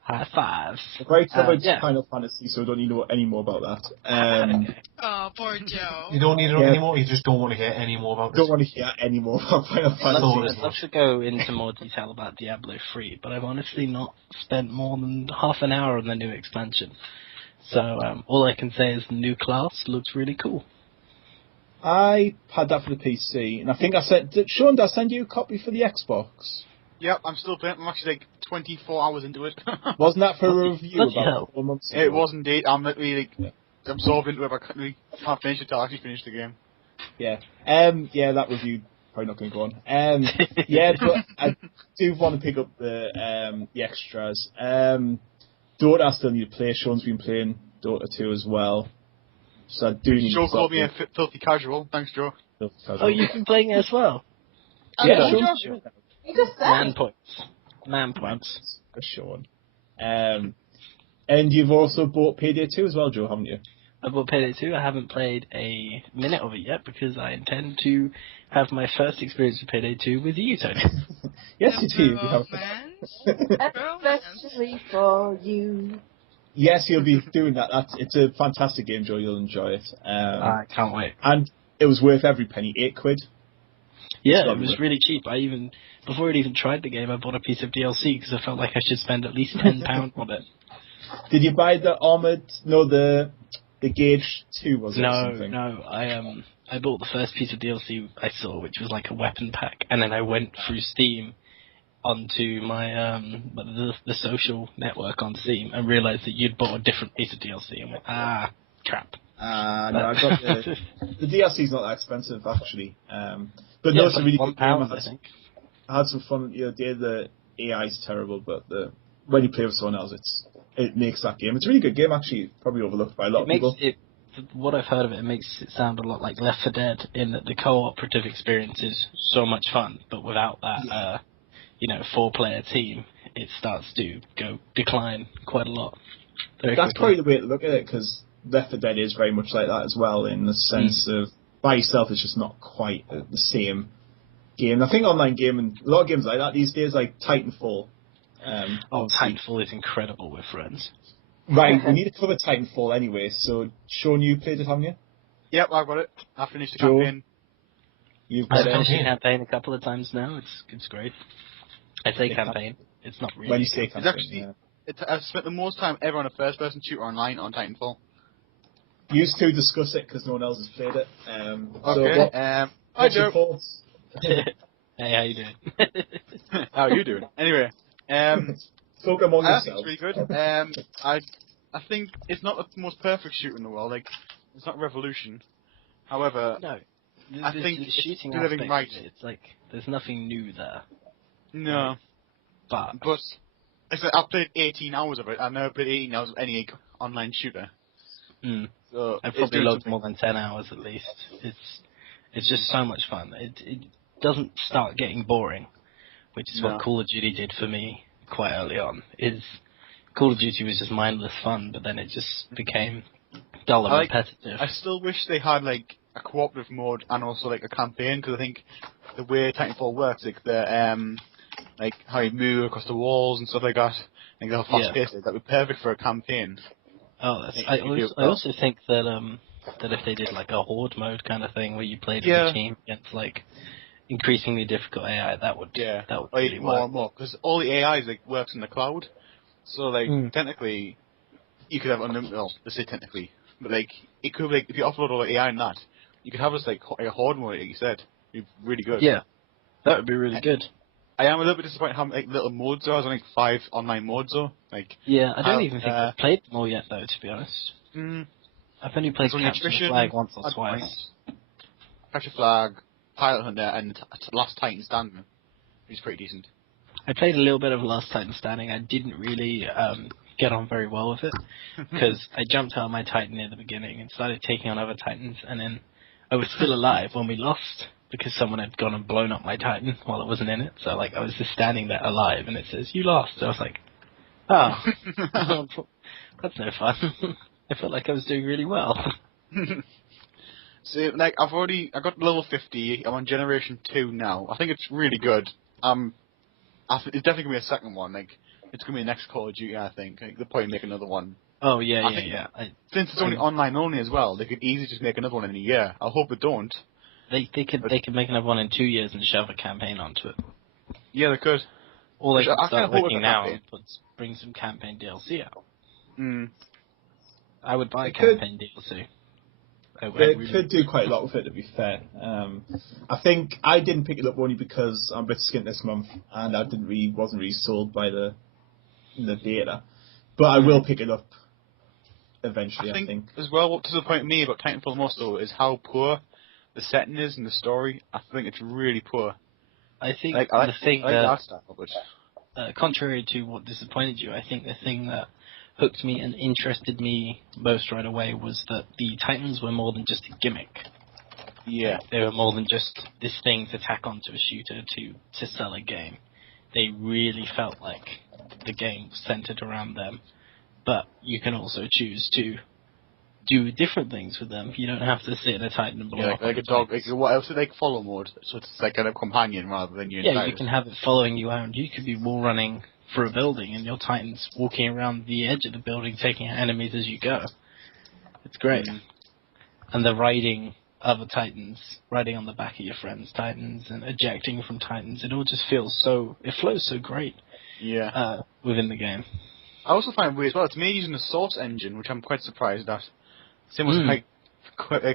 High fives. Very clever Yeah. Final Fantasy, so I don't need to know any more about that. Okay. Oh, poor Joe. You don't need to know Yeah. anymore. You just don't want to hear any more about Don't it. want to hear any more about Final Fantasy. I'd love to go into more detail about Diablo 3, but I've honestly not spent more than half an hour on the new expansion. So all I can say is the new class looks really cool. I had that for the PC, and I think I sent... Sean, did I send you a copy for the Xbox? Yep, I'm still playing. I'm actually like 24 hours into it. Wasn't that for a review Bloody about hell. 4 months ago? It was indeed. I'm literally like, absorbed into it, but I can't finish it till I actually finish the game. Yeah. Yeah, that review probably not going to go on. Yeah, but I do want to pick up the extras. Dota I still need to play. Sean's been playing Dota 2 as well. So I do need Joe to called me a filthy casual. Thanks, Joe. Oh, you've been playing it as well? Yeah, Hello, Sean. You just said. Man points. Man points. For Sean. And you've also bought Payday 2 as well, Joe, haven't you? I bought Payday 2. I haven't played a minute of it yet because I intend to have my first experience with Payday 2 with you, Tony. Yes, you do. You have. Especially for you. Yes, you'll be doing that. It's a fantastic game, Joe. You'll enjoy it. I can't wait. And it was worth every penny. £8. Yeah, it was really cheap. Before I'd even tried the game, I bought a piece of DLC because I felt like I should spend at least £10 on it. Did you buy the Armored? No, the Gauge 2 was it? Or something? No. I bought the first piece of DLC I saw, which was like a weapon pack, and then I went through Steam onto my the social network on Steam and realised that you'd bought a different piece of DLC and went, crap. No, I got the DLC's not that expensive actually. But yeah, no, it's a really good game. £1, I think. I had some fun. The AI's terrible, but when you play with someone else, it makes that game. It's a really good game actually. Probably overlooked by a lot of people. What I've heard of it makes it sound a lot like Left 4 Dead in that the cooperative experience is so much fun, but without that, 4-player team, it starts to decline quite a lot. Very That's quickly. probably the way to look at it, because Left 4 Dead is very much like that as well, in the sense of by yourself it's just not quite the same game. I think online gaming, a lot of games like that these days, like Titanfall. Obviously. Titanfall is incredible with friends. Right, we need to cover Titanfall anyway. So, Sean, you played it, haven't you? Yep, I've got it. I finished the Joe? campaign. You've I've got finished the it. campaign a couple of times now. It's great. I say campaign. It's not really. When you say It's campaign, actually, yeah. I've spent the most time ever on a first-person shooter online on Titanfall. Used to discuss it because no one else has played it. Okay. So Hi, what's your Joe. thoughts? Hey, how you doing? How are you doing? Anyway, Talk among I think yourselves. it's really good. I think it's not the most perfect shooter in the world. Like, it's not Revolution. However, No. I think the it's shooting delivering aspect right. of it, it's like there's nothing new there. No, But but it's like I've played 18 hours of it. I've never played 18 hours of any online shooter. So I've it's probably doing logged something. more than 10 hours at least. It's just so much fun. It doesn't start getting boring, which is No. what Call of Duty did for me quite early on. Call of Duty was just mindless fun, but then it just became dull and repetitive. I still wish they had like a cooperative mode and also like a campaign, because I think the way Titanfall works, like how you move across the walls and stuff like that, like how fast paced it, that'd be perfect for a campaign. I also think that if they did like a horde mode kind of thing where you played as a team against like increasingly difficult AI, that would really more work. and more, because all the AI like works in the cloud, so like technically you could have unlimited. Well, let's say technically, but like it could be, like if you offload all the AI in that, you could have us like a horde mode, like you said. It'd be really good. Yeah, that would be really good. I am a little bit disappointed how like little modes there are. There's only 5 online modes though. Like I don't even think I've played them all yet though, to be honest. I've only played Capture the Flag once or twice. Capture Flag, Pilot Hunter, and Last Titan Standing, which is pretty decent. I played a little bit of Last Titan Standing. I didn't really get on very well with it because I jumped out of my Titan near the beginning and started taking on other Titans, and then I was still alive when we lost because someone had gone and blown up my Titan while I wasn't in it. So like I was just standing there alive, and it says you lost. So I was like, oh, that's no fun. I felt like I was doing really well. So like I got level 50. I'm on Generation 2 now. I think it's really good. It's definitely gonna be a second one. Like it's gonna be the next Call of Duty. I think like, they'll probably make another one. Oh yeah. Since it's only online only as well, they could easily just make another one in a year. I hope they don't. They could make another one in 2 years and shove a campaign onto it. Yeah, they could. Or they could I start hope working it's a now campaign. and bring some campaign DLC out. Mm. I would buy campaign DLC. They could do quite a lot with it, to be fair. I think I didn't pick it up only because I'm a bit skint this month and I wasn't really sold by the beta. But I will pick it up eventually, I think. As well, what disappointed me about Titanfall most though is how poor the setting is and the story. I think it's really poor. I think the thing that, contrary to what disappointed you, I think the thing that hooked me and interested me most right away was that the Titans were more than just a gimmick. Yeah. Like, they were more than just this thing to tack onto a shooter to sell a game. They really felt like the game was centered around them. But you can also choose to do different things with them. You don't have to sit in a Titan and blow up. Like a dog. Like, what else? Like follow mode, so it's like a companion rather than you. Yeah, you can have it following you around. You could be wall running for a building, and your Titan's walking around the edge of the building, taking out enemies as you go. It's great. And the riding other Titans, riding on the back of your friends' Titans, and ejecting from Titans, it all just feels it flows so great. Yeah. Within the game. I also find it weird as well. It's me using the Source engine, which I'm quite surprised at. Same with like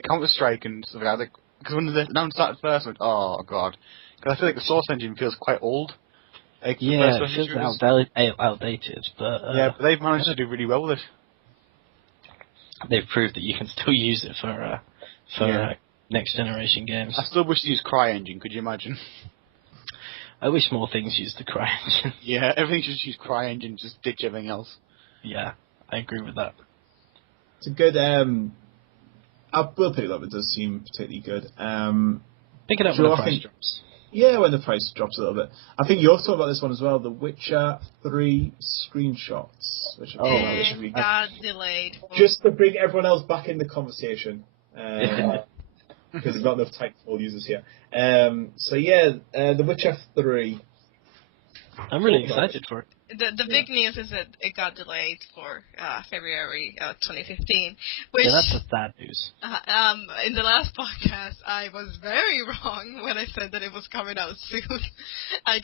Counter-Strike and stuff like that. Because when the announced that at first, I went, oh god. Because I feel like the Source engine feels quite old. Like, yeah, it feels outdated, but... yeah, but they've managed to do really well with it. They've proved that you can still use it for next generation games. I still wish to use CryEngine, could you imagine? I wish more things used the CryEngine. Yeah, everything should just use CryEngine, just ditch everything else. Yeah, I agree with that. It's a good, I will pick it up, it does seem particularly good. Pick it up when the price drops. Yeah, when the price drops a little bit. I think you also talked about this one as well, the Witcher 3 screenshots, which It got delayed. just to bring everyone else back in the conversation, because there's not enough Titanfall users here. So yeah, the Witcher 3. I'm really excited for it. The big news is that it got delayed for February 2015, which Yeah, that's the sad news. in the last podcast I was very wrong when I said that it was coming out soon. I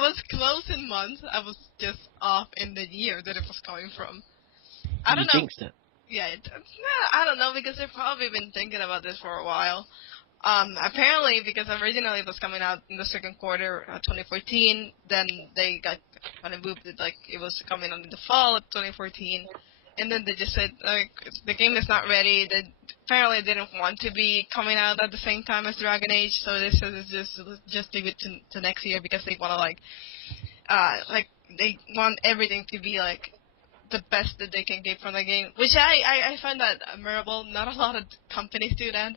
was close in months. I was just off in the year that it was coming from. I don't know. Jinxed it. Yeah, I don't know, because they've probably been thinking about this for a while. Apparently, because originally it was coming out in the second quarter of 2014, then they got kind of moved it, like it was coming out in the fall of 2014, and then they just said, like, the game is not ready. They apparently didn't want to be coming out at the same time as Dragon Age, so they said just leave it to next year, because they want to they want everything to be like the best that they can get from the game, which I find that admirable. Not a lot of companies do that.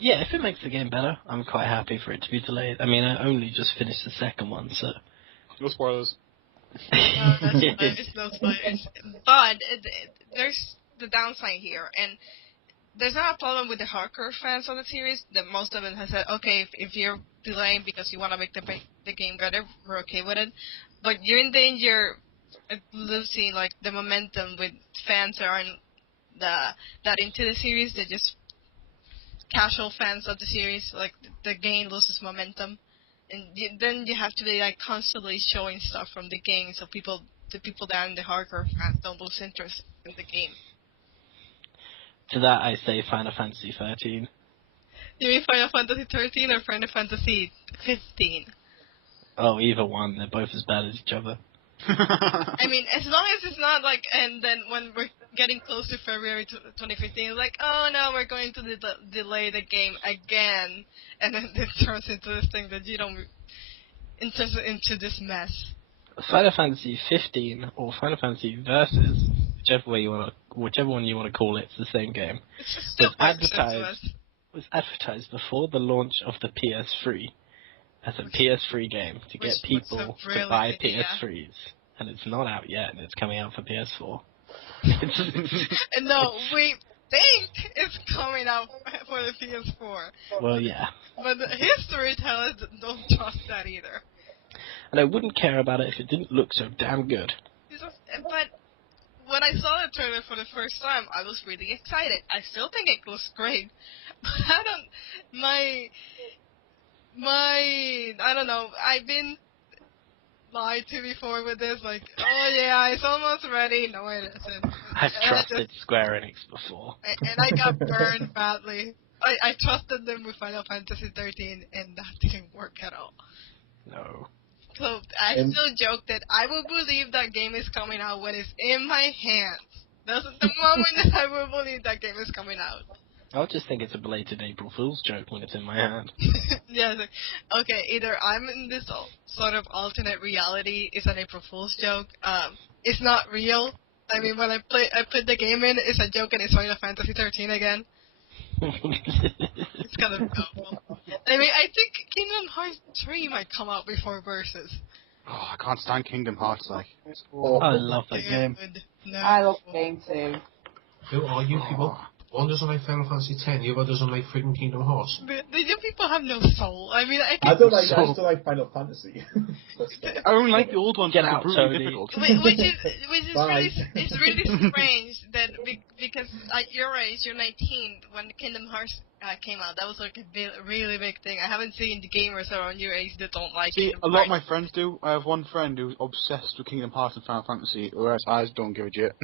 Yeah, if it makes the game better, I'm quite happy for it to be delayed. I mean, I only just finished the second one, so... No spoilers. No, that's fine. It's no spoilers. But there's the downside here, and there's not a problem with the hardcore fans of the series. That most of them have said, okay, if you're delaying because you want to make the game better, we're okay with it. But you're in danger of losing like the momentum with fans that aren't that into the series. They're just casual fans of the series. Like the game loses momentum, and then you have to be like constantly showing stuff from the game, so the people that are the hardcore fans don't lose interest in the game. To that I say Final Fantasy 13. You mean Final Fantasy 13 or Final Fantasy 15? Oh, either one. They're both as bad as each other. I mean, as long as it's not like, and then when we're getting close to February 2015, it's like, oh no, we're going to delay the game again, and then it turns into this thing that you don't, into this mess. Final Fantasy 15 or Final Fantasy Versus, whichever one you want to call it, it's the same game. It's just still was advertised before the launch of the PS3 as a PS3 game to get people to buy PS3s, and it's not out yet, and it's coming out for PS4. No, we think it's coming out for the PS4. Well, yeah. But the history tells us don't trust that either. And I wouldn't care about it if it didn't look so damn good. But when I saw the trailer for the first time, I was really excited. I still think it looks great, but I don't know, I've been lied to before with this, like, oh yeah, it's almost ready. No, it isn't. I've trusted Square Enix before. And I got burned badly. I trusted them with Final Fantasy 13, and that didn't work at all. No. So I still joke that I will believe that game is coming out when it's in my hands. That's the moment that I will believe that game is coming out. I'll just think it's a belated April Fool's joke when it's in my hand. Yeah, like, okay, either I'm in this sort of alternate reality, it's an April Fool's joke, it's not real. I mean, when I put the game in, it's a joke and it's Final Fantasy 13 again. It's kind of awful. I mean, I think Kingdom Hearts 3 might come out before Versus. Oh, I can't stand Kingdom Hearts, like. I love that game. No. I love the game too. Who are you people? One doesn't like Final Fantasy X, the other doesn't like freaking Kingdom Hearts. The you people have no soul. I mean, I still like Final Fantasy. I don't like the old ones. Get out, really Tony. difficult. which is really strange that because at your age, you're 19, when Kingdom Hearts came out, that was like a really big thing. I haven't seen the gamers around your age that don't like it. A lot of my friends do. I have one friend who's obsessed with Kingdom Hearts and Final Fantasy, whereas I just don't give a shit.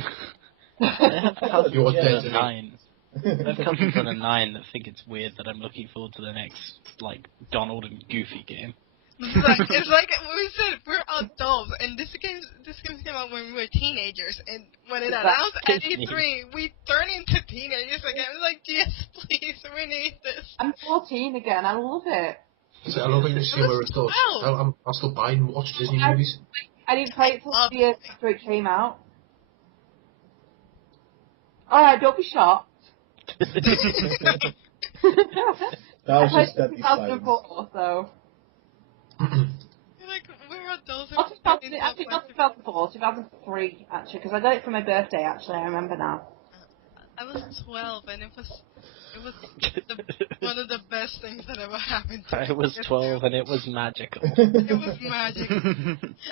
You're dead to me. 9. I've cousins on a 9 that think it's weird that I'm looking forward to the next, like, Donald and Goofy game. It's like we said, we're adults, and this game came out when we were teenagers, and when it announced at E3, we turned into teenagers again. It's like, yes, please, we need this. I'm 14 again, I love it. So I love how you see where it goes. I'll still buy and watch Disney movies. I didn't play it till the year after it came out. Alright, don't be shocked. That was played just it deadly in silence. 2004, so... You're like, where are those? Not 2000, actually, not 2004, 2003, actually, because I got it for my birthday, actually, I remember now. I was 12, and it was one of the best things that ever happened to me. I was 12 and it was magical. It was magic.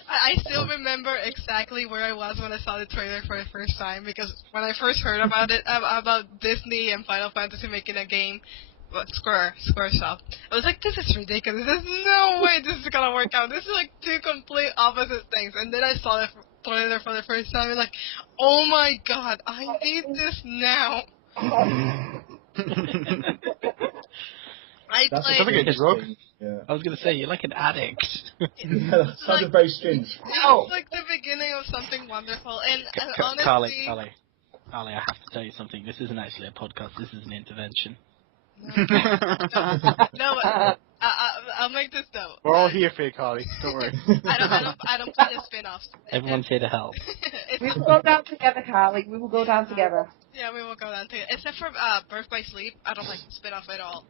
I still remember exactly where I was when I saw the trailer for the first time, because when I first heard about it, about Disney and Final Fantasy making a game, Squaresoft, I was like, this is ridiculous. There's no way this is gonna work out. This is like two complete opposite things. And then I saw the trailer for the first time, and like, oh my god, I need this now. I That's played. Don't get drunk. Yeah. I was gonna say, you're like an addict. Yeah, that sounded very strange. It's like the beginning of something wonderful, and honestly, Carly, I have to tell you something. This isn't actually a podcast. This is an intervention. no, I'll make this though. We're all here for you, Carly. Don't worry. I don't play the spin-offs. Everyone's here to help. We will go down together, Carly. We will go down together. Yeah, we will go down together. Except for Birth by Sleep, I don't like the spin-off at all.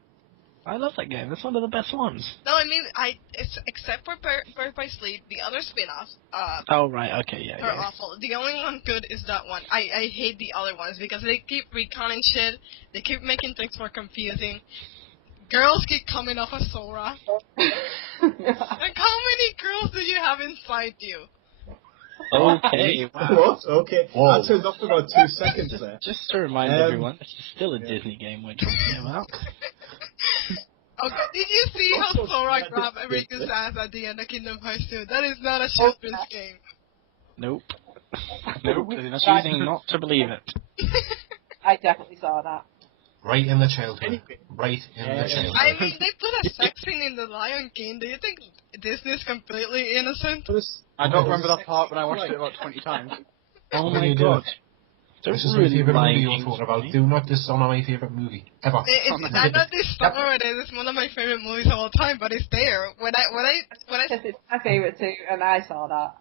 I love that game. That's one of the best ones. No, I mean, it's except for Birth by Sleep, the other spin-offs, Oh, right. Okay, yeah. are awful. The only one good is that one. I hate the other ones because they keep recounting shit. They keep making things more confusing. Girls keep coming off of Sora. Like, how many girls do you have inside you? Okay, wow. What? Okay. Whoa. I turned off for about 2 seconds there. Just to remind everyone, this is still a Disney game we're talking about. Okay, did you see how Also, Sora yeah, grabbed this- Riku's ass at the end of Kingdom Hearts 2? That is not a children's game. Nope. Nope. Choosing not to believe it. I definitely saw that. Right in the childhood. Anyway. Right in the childhood. I mean, they put a sex scene in The Lion King. Do you think Disney's completely innocent? I don't remember that part, but I watched it about 20 times. Oh What do my you do? god. This is my favourite movie you're talking about. Do not dishonour my favourite movie. Ever. I'm not dishonored. It's one of my favorite movies of all time, but it's there. When I Yes, it's my favourite too, and I saw that.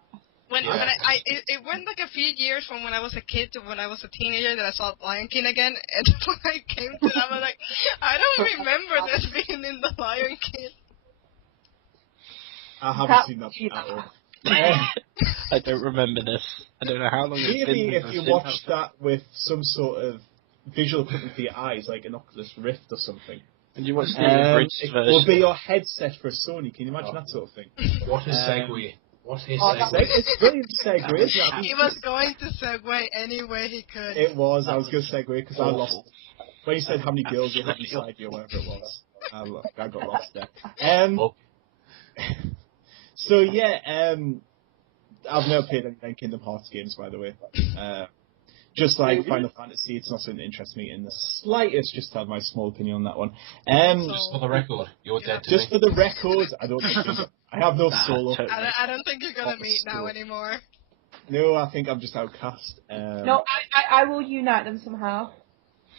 it went like a few years from when I was a kid to when I was a teenager that I saw Lion King again, and when I came to that, I was like, I don't remember this being in the Lion King. I haven't seen that at all. I don't remember this. I don't know how long it's been. Maybe if you watch that with some sort of visual equipment for your eyes, like an Oculus Rift or something. And you watch the abridged It version. will be your headset for a Sony. Can you imagine that sort of thing? What is segue? What is It's segue? it's brilliant segue, isn't He it? was going to segue any way he could. It was. I was going to segue because I lost. Awful. When you said how many girls you have inside you or whatever it was, I got lost there. Oh. So yeah, I've never played any Kingdom Hearts games, by the way. Just like Final Fantasy, it's not something that interests me in the slightest. Just to have my small opinion on that one. Just for the record, you're dead to Just me. for the record, I don't think I have no soul. I don't think you're gonna meet now anymore. No, I think I'm just outcast. No, I will unite them somehow.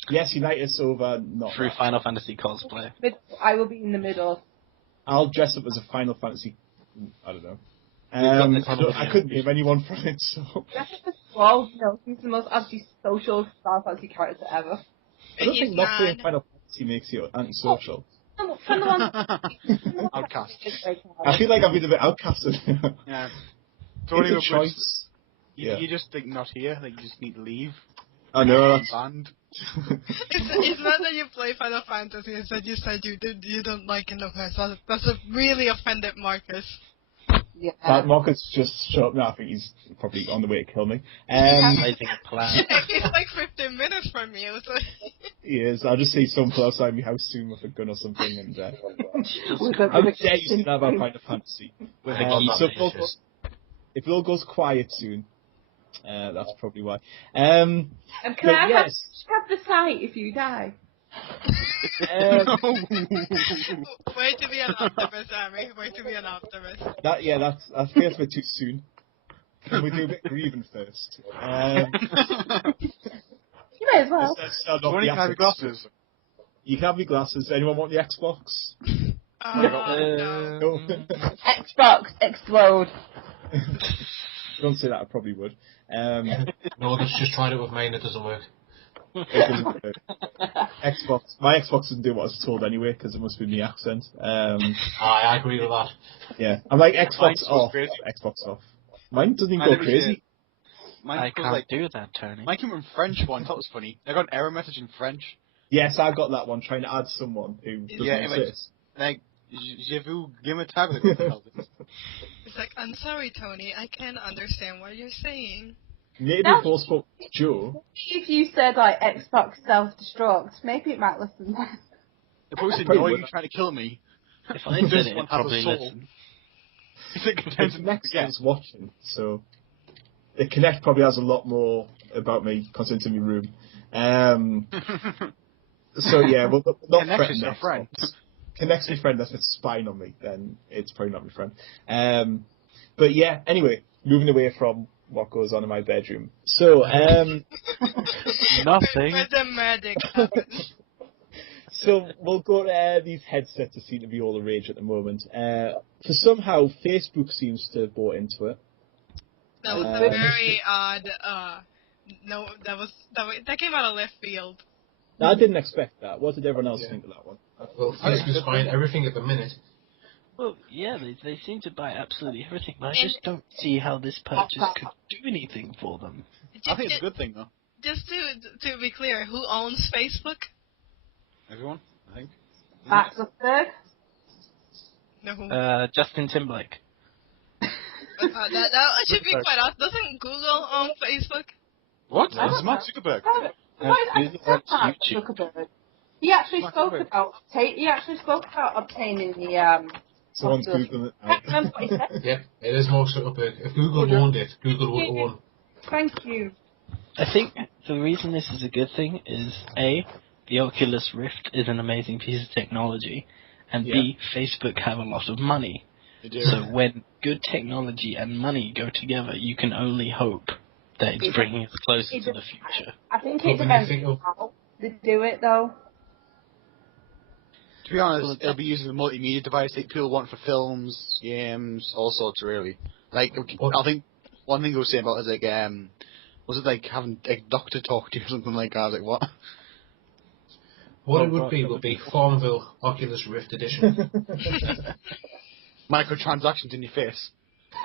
Yes, unite us over not Through that. Final Fantasy cosplay. I will be in the middle. I'll dress up as a Final Fantasy. I don't know. got this I couldn't name anyone from it, so. Well, no, he's the most antisocial Final Fantasy character ever. I don't think not playing mad. Final Fantasy makes you antisocial. From the one Outcast. I feel like I've been a bit outcasted. Yeah. It's a choice. You just like not here. Like you just need to leave. I know. Banned. It's not that you play Final Fantasy, it's that you said you don't like Kingdom Hearts. That's a really offended Marcus. Yeah. Marcus just shut up now. I think he's probably on the way to kill me. Raising a plan. He's like 15 minutes from you, so... He is. I'll just see someone outside my house soon with a gun or something, and How how dare you say that about Final Fantasy? With a So key. if it all goes quiet soon, that's probably why. can but I yes. have the sight if you die? Way to be an optimist, Amy. Way to be an optimist. I think that's a bit too soon. Can we do a bit of grieving first? You may as well. Let's start off Tony, the can I have your assets. glasses? You can have your glasses. Anyone want the Xbox? No. No. Xbox explode. Don't say that. I probably would. No, let's just try it with mine. It doesn't work. It doesn't work. My Xbox doesn't do what I was told anyway, because it must be the accent. I agree with that. Yeah, I'm like Xbox Mine's so off, crazy. Xbox off. Mine doesn't even I go never crazy. did. Mine I was can't like, do that, Tony. mine came in French once. That was funny. I got an error message in French. Yes, I got that one trying to add someone who doesn't exist. Like, j'ai vu Gamer Tag. What the hell is this? It's like, I'm sorry, Tony, I can't understand what you're saying. Maybe Now- if I spoke to Joe. If you said like Xbox self-destruct, maybe it might listen then. If I was Probably annoying would. you trying to kill me, If I said this it, one it'd has a probably soul. listen. It's like The attention to Kinect forget. is watching, so the Kinect probably has a lot more about me concerning my room. So yeah, well, not Kinect threaten is your Xbox. friend. Kinect's my friend. If it's spying on me, then it's probably not my friend. But yeah, anyway, moving away from what goes on in my bedroom. So Nothing. Where the magic happens. So we'll go to these headsets that seem to be all the rage at the moment. For somehow Facebook seems to have bought into it. That was a very odd. No, that came out of left field. Now, I didn't expect that. What did everyone else think of that one? Well, Facebook's buying everything at the minute. Well, yeah, they seem to buy absolutely everything, but I just don't see how this purchase could do anything for them. I think it's a good thing, though. Just to be clear, who owns Facebook? Everyone, I think. Max Zuckerberg. No. Justin Timberlake. That should be quite odd. Doesn't Google own Facebook? What? I This is don't Mark know. Zuckerberg. I said Mark YouTube. Zuckerberg. He actually Mark spoke Zuckerberg. about obtaining the Someone's possibility. Googling it I now. can't remember what he said. Yep, it is Mark Zuckerberg. If Google owned it, Google would own. Thank you. I think the reason this is a good thing is A, the Oculus Rift is an amazing piece of technology, and B, Facebook have a lot of money. They do. So when good technology and money go together, you can only hope that it's bringing us closer to the future. I think But it when you depends think of- on how they do it, though. To be honest, it'll be used as a multimedia device that people want for films, games, all sorts, really. Like, I think one thing I was saying about is, like, was it like having a doctor talk to you or something like that? I was like, what? What it would be Farmville Oculus Rift Edition. Microtransactions in your face.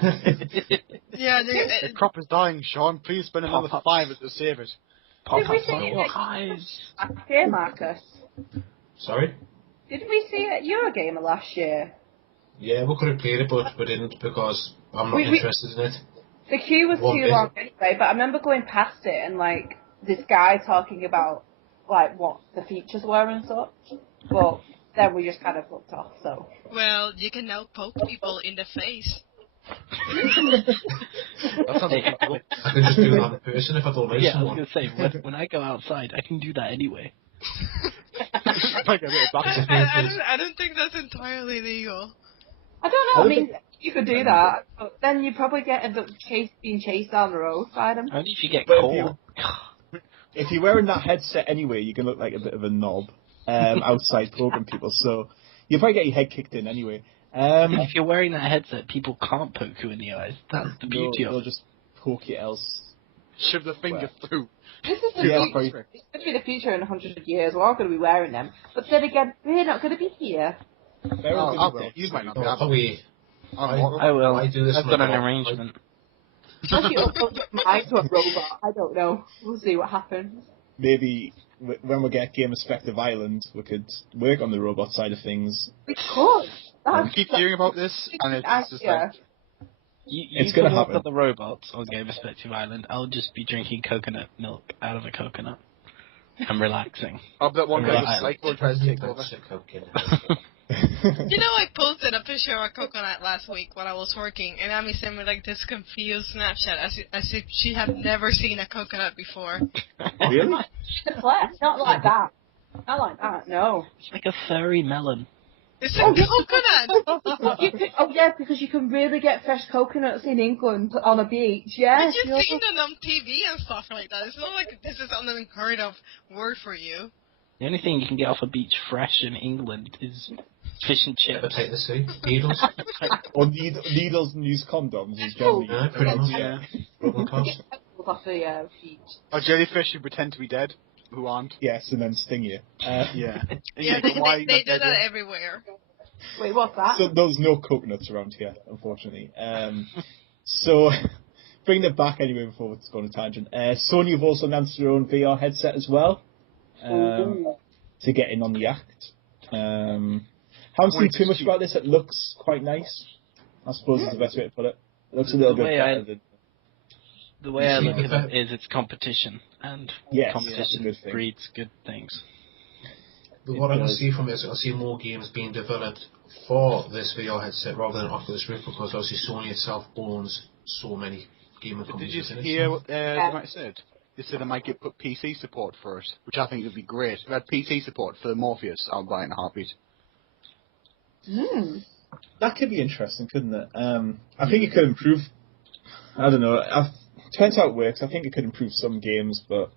Yeah, The crop is dying, Sean. Please spend another Pop-ups. $5 to save it. Did we Pop-ups see on it your at eyes. last year, Marcus? Sorry? Did we see it at Eurogamer last year? Yeah, we could have played it, but we didn't because I'm not We- interested in it. The queue was One too bit. long anyway, but I remember going past it and, like, this guy talking about, like, what the features were and such. But then we just kind of looked off, so. well, you can now poke people in the face. That sounds Hey, cool. I could just do that in person if I don't like Yeah, I was someone. going to say, when I go outside, I can do that anyway. Like a bit of back- I don't think that's entirely legal. I don't know, I mean, you could do that, but then you probably end up being chased down the road by them. Only if you get But caught. if you're wearing that headset anyway, you can look like a bit of a knob outside poking people. So you'll probably get your head kicked in anyway. If you're wearing that headset, people can't poke you in the eyes. That's the beauty of they'll it. just poke you else. Shove the finger through. This is the Yeah, future. probably. It's going to be the future in 100 years. We're all going to be wearing them. But then again, we're not going to be here. I will. You might not be. Oh, we. I will. I do this I've with got an my dog. arrangement. Unless you upload your mind to a robot, I don't know. We'll see what happens. Maybe when we get Gamerspective Island, we could work on the robot side of things. We could. I keep hearing about this, and it's just like, You It's can gonna work happen. on the robots on Gamerspective Island. I'll just be drinking coconut milk out of a coconut. I'm relaxing. I'll bet one guy Right. was psycho and tries to take over. You know, I posted a picture of a coconut last week while I was working, and Amy sent me like this confused Snapchat as if she had never seen a coconut before. Really? The flesh, not like that. Not like that, no. It's like a furry melon. It's a coconut! Yeah, because you can really get fresh coconuts in England on a beach. But Yes, you've seen them on TV and stuff like that. It's not like this is an unheard of word for you. The only thing you can get off a beach fresh in England is fish and chips. Hepatitis C. Needles. Or needles and use condoms is generally. Yeah, pretty much. Yeah. Broken clots. off the beach. Or jellyfish who pretend to be dead. who aren't. Yes, and then sting you. Yeah. And Yeah, but why they not do dead that yet? everywhere. Wait, what's that? So there's no coconuts around here, unfortunately. So, bringing it back anyway before it's going to tangent. Sony have also announced their own VR headset as well, to get in on the act. Haven't seen too much about this. It looks quite nice, I suppose is the best way to put it. It looks a little bit better than... The way I look at it is it's competition, and Yes, competition good thing. breeds good things. But what I can see from this, I see more games being developed for this VR headset rather than Oculus Rift, because obviously Sony itself owns so many gaming companies. Did you hear what they might have said? They said they might put PC support for it, which I think would be great. If they had PC support for the Morpheus, I'll buy it in a heartbeat. That could be interesting, couldn't it? I think it could improve... I don't know. Depends how it works. I think it could improve some games, but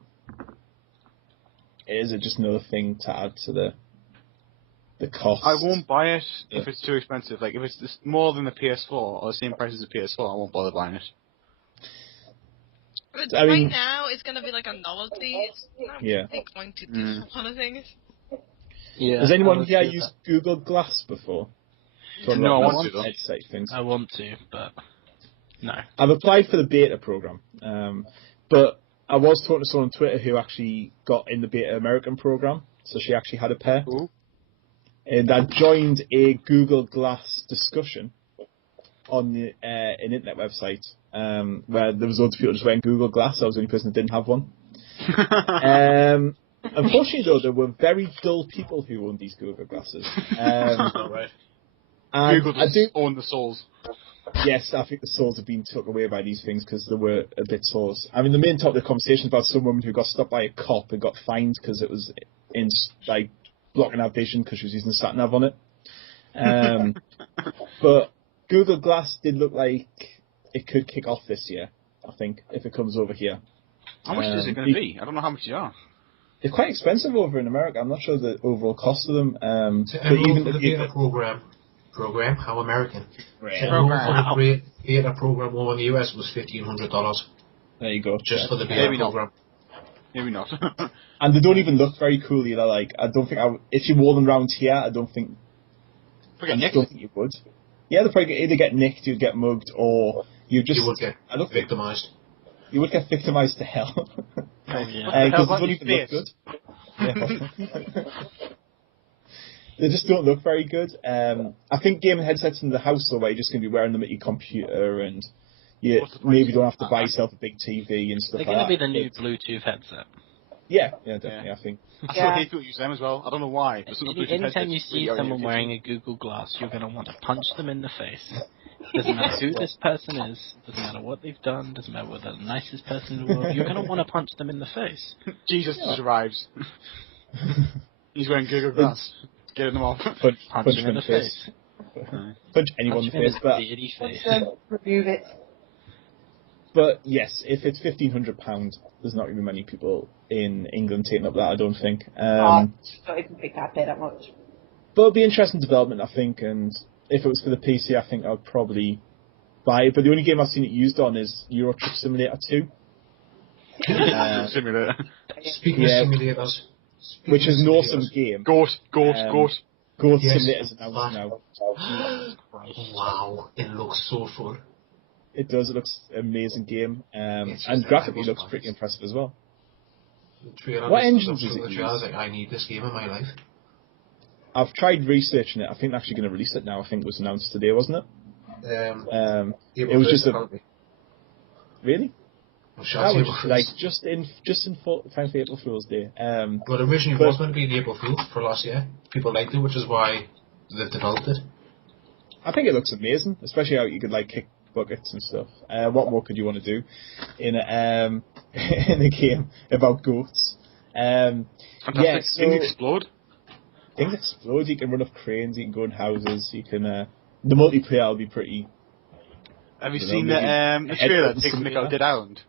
is it just another thing to add to the cost? I won't buy it if it's too expensive. Like, if it's just more than the PS4 or the same price as the PS4, I won't bother buying it. But I mean, right now, it's gonna be like a novelty. It's not really going to do a lot of things. Yeah. Has anyone here used Google Glass before? No, I want to. Headset things. I want to, but no. I've applied for the beta program, but I was talking to someone on Twitter who actually got in the beta American program, so she actually had a pair. Ooh. And I joined a Google Glass discussion on an internet website where there was loads of people just wearing Google Glass. I was the only person that didn't have one. Unfortunately, though, there were very dull people who owned these Google Glasses. Right. Google just own the souls. Yes, I think the souls have been took away by these things because they were a bit souls. I mean, the main topic of the conversation about some woman who got stopped by a cop and got fined because it was in like blocking out vision because she was using sat nav on it. But Google Glass did look like it could kick off this year, I think, if it comes over here. How much is it going to be? I don't know how much they are. They're quite expensive over in America. I'm not sure the overall cost of them. To enroll for the beta program, how American. To enroll for the beta program over in the US was $1,500. There you go. Just for the beta program. Maybe not. And they don't even look very cool either. Like, I don't think if you wore them around here, I don't think you would. Yeah, they'd probably either get nicked, you'd get mugged, or you would get victimised. You would get victimised to hell. Oh, yeah. Because they don't even look good. Yeah. They just don't look very good. I think gaming headsets in the house, though, where you're just going to be wearing them at your computer and you maybe don't have to buy yourself a big TV and stuff like that. They're going to be the new Bluetooth headset. Yeah, definitely, I think. I still hate people use them as well. I don't know why. Anytime you see someone wearing a Google Glass, you're going to want to punch them in the face. Doesn't matter who this person is, doesn't matter what they've done, doesn't matter whether they're the nicest person in the world, you're going to want to punch them in the face. Jesus just arrives. He's wearing Google Glass. Getting them off. Punch him in the face. Punch anyone in the face. But remove it. But yes, if it's £1,500, there's not going to be many people in England taking up that, I don't think. I don't even think I'd pay that much. But it'll be interesting development, I think, and if it was for the PC, I think I'd probably buy it. But the only game I've seen it used on is Euro Truck Simulator 2. Simulator. Speaking of simulators. Which is an awesome game. Goat Simulator's announced now. Wow, it looks so fun. It does. It looks an amazing game, and graphically looks pretty impressive as well. What engines is it use? I was like, I need this game in my life. I've tried researching it. I think they're actually going to release it now. I think it was announced today, wasn't it? It was just a... Really? That was like just in time for April Fool's Day. Well, originally it was going to be the April Fool for last year. People liked it, which is why they've developed it. I think it looks amazing, especially how you could like kick buckets and stuff. What more could you want to do in a game about goats? Fantastic. So things explode. Things explode. You can run up cranes. You can go in houses. You can. The multiplayer will be pretty. Have you seen the trailer that takes Nick out Dead Island?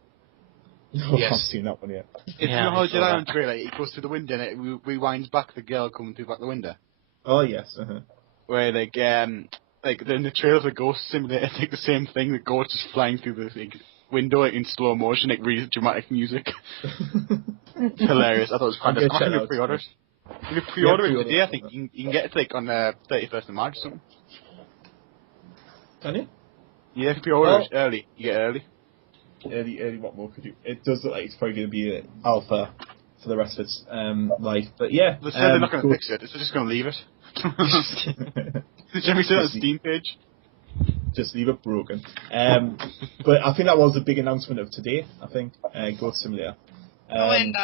No, yes. I haven't seen that one yet. It's you know how Dead Island trailer, it goes through the window and it rewinds back the girl coming through back the window. Oh yes. Where like in the trailer for Ghost Simulator, it's like the same thing. The ghost is flying through the thing. window in slow motion, like really dramatic music. It's hilarious. I thought it was fantastic. I can pre-order it. If you pre-order it today, I think you can get it like on the 31st of March or something. Can you? Yeah, if you pre-order it early, you get early. Early, what more could you? It does look like it's probably going to be an alpha for the rest of its life. But yeah. They said they're not going to fix it, they're just going to leave it. Did you ever see that on the Steam page? Just leave it broken. But I think that was the big announcement of today, I think. Goat Simulator. And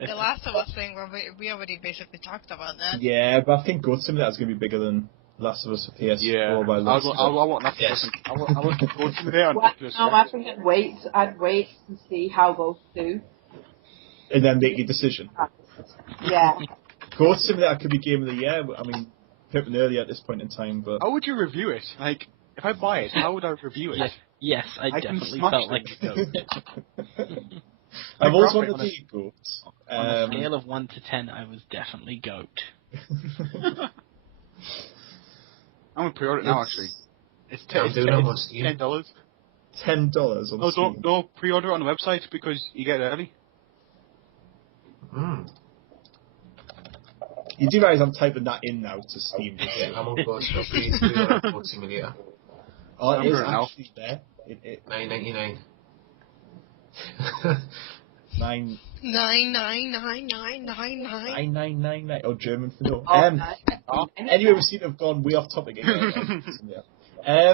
the Last of Us thing, where we already basically talked about that. Yeah, but I think Goat Simulator is going to be bigger than Last of Us for PS4. Yeah, I want Last of Us. I want Goat Simulator on Oculus. No, I think I'd wait and see how both do. And then make your decision. Yeah. Goat Simulator could be Game of the Year. I mean, pipping early at this point in time, but... How would you review it? Like, if I buy it, how would I review it? Yes, I definitely felt like a goat. I've always wanted to be a goat. On a scale of 1 to 10, I was definitely goat. I'm going to pre-order it now, actually. It's $10. $10. $10 on Steam. No, pre-order it on the website because you get it early. You do realize I'm typing that in now to Steam. Yeah, I'm on board. So pre-order Goat Simulator. Oh, it is actually there. $9.99. 99999. Oh, German for no. Anyway, We seem to have gone way off topic again.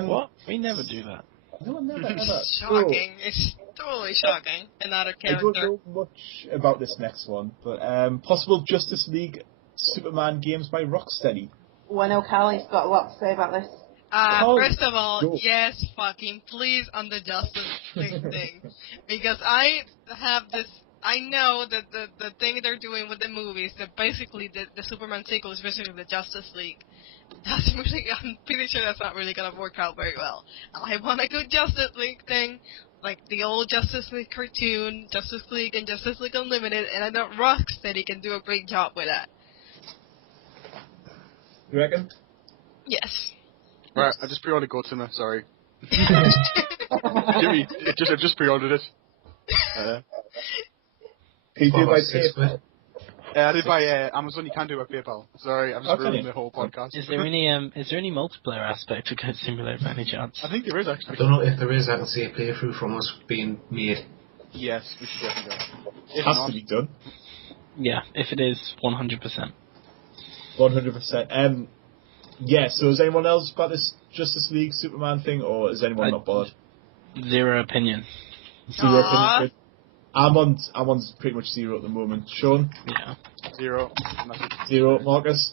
What? We never do that. No, never, ever. Shocking. It's totally shocking. And out of I don't character. know much about this next one, but possible Justice League Superman games by Rocksteady. when O'Callaghan's got a lot to say about this. First of all, yes, fucking please on the Justice League thing. Because I know that the thing they're doing with the movies, that basically the Superman sequel is basically the Justice League. I'm pretty sure that's not really gonna work out very well. I want a good Justice League thing, like the old Justice League cartoon, Justice League and Justice League Unlimited, and I know Rocksteady can do a great job with that. You reckon? Yes. Right, I just pre-ordered Godzilla, sorry. Jimmy, I just pre-ordered it. Can you do it by PayPal? I did by Amazon. You can't do it by PayPal. Sorry, I've just ruined the whole podcast. Is there any multiplayer aspect to Goat Simulator by any chance? I think there is actually. I don't know if there is. I can see a playthrough from us being made. Yes, we should definitely go. It has to be done. Yeah, if it is, 100%. 100%. Yeah, so is anyone else got this Justice League Superman thing, or is anyone not bothered? Zero opinion. Zero opinion. I'm on pretty much zero at the moment. Sean? Yeah. Zero. Zero. Marcus?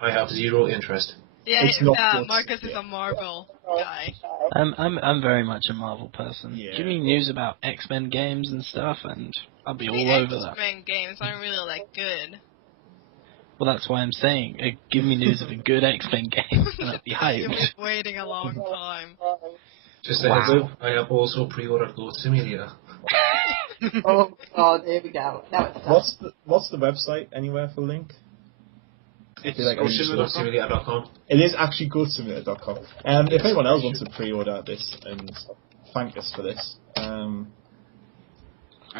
I have zero interest. Yeah, not Marcus is a Marvel guy. I'm very much a Marvel person. Yeah. Give me news about X-Men games and stuff, and I'll be all over that. X-Men games aren't really that good. Well, that's why I'm saying, give me news of a good X-Men game, and I'd be hyped. You've been waiting a long time. Just a heads up, I have also pre-ordered Goat Simulator. Oh God, here we go. Now it's done. What's the website anywhere for link? It's GoatSimulator.com. It is actually GoatSimulator.com. If anyone else wants to pre-order this and thank us for this,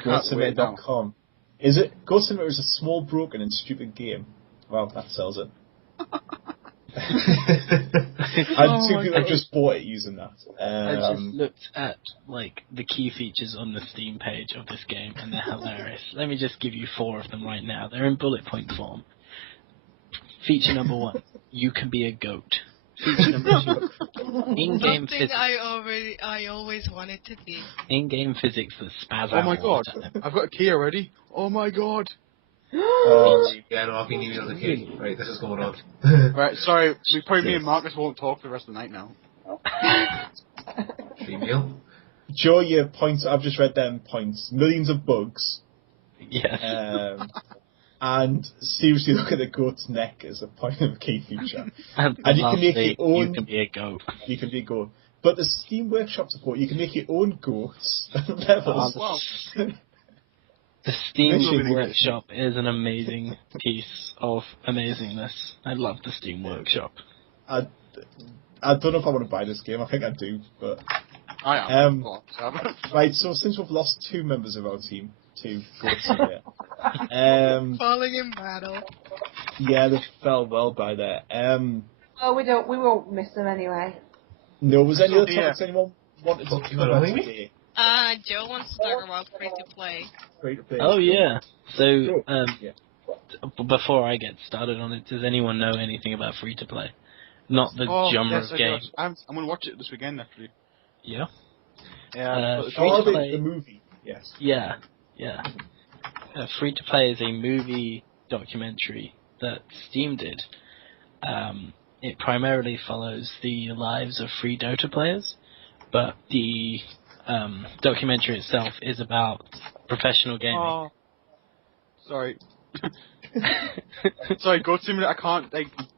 GoatSimulator.com. Is it? Goat Simulator is a small, broken, and stupid game. Well, that sells it. And two people have just bought it using that. I just looked at the key features on the Steam page of this game, and they're hilarious. Let me just give you 4 of them right now. They're in bullet point form. Feature number 1: you can be a goat. Feature number 2: in-game physics. I always wanted to be. In-game physics that spaz out. Oh my god! I've got a key already. Oh my god! Yeah, no, I've been emailed the key. Right, this is going on. Right, sorry. Me and Marcus won't talk for the rest of the night now. Email. Joe, your points. I've just read them points. Millions of bugs. Yes. And seriously, look at the goat's neck as a point of key feature. And you can make your own. You can be a goat. You can be a goat. But the Steam Workshop support, you can make your own goats levels. Wow. The Steam Workshop is an amazing piece of amazingness. I love the Steam Workshop. I don't know if I want to buy this game. I think I do, but I am. Right, so since we've lost 2 members of our team to Goat Simulator, Falling in battle. yeah, they fell well by there. Oh, we won't miss them anyway. No, was any So, other topics anyone wanted to Fuck, you cover gonna ring me? today? Joe wants to talk about free to play. Free to play. Oh yeah. So Cool. Yeah. before I get started on it, does anyone know anything about free to play? Not the genre of game. I'm going to watch it this weekend, actually. Yeah. Yeah. Free to play. The movie. Yes. Yeah. Free to play is a movie documentary that Steam did. It primarily follows the lives of free Dota players, but the documentary itself is about professional gaming. Oh. Sorry. Sorry, Goat Simulator, I can't,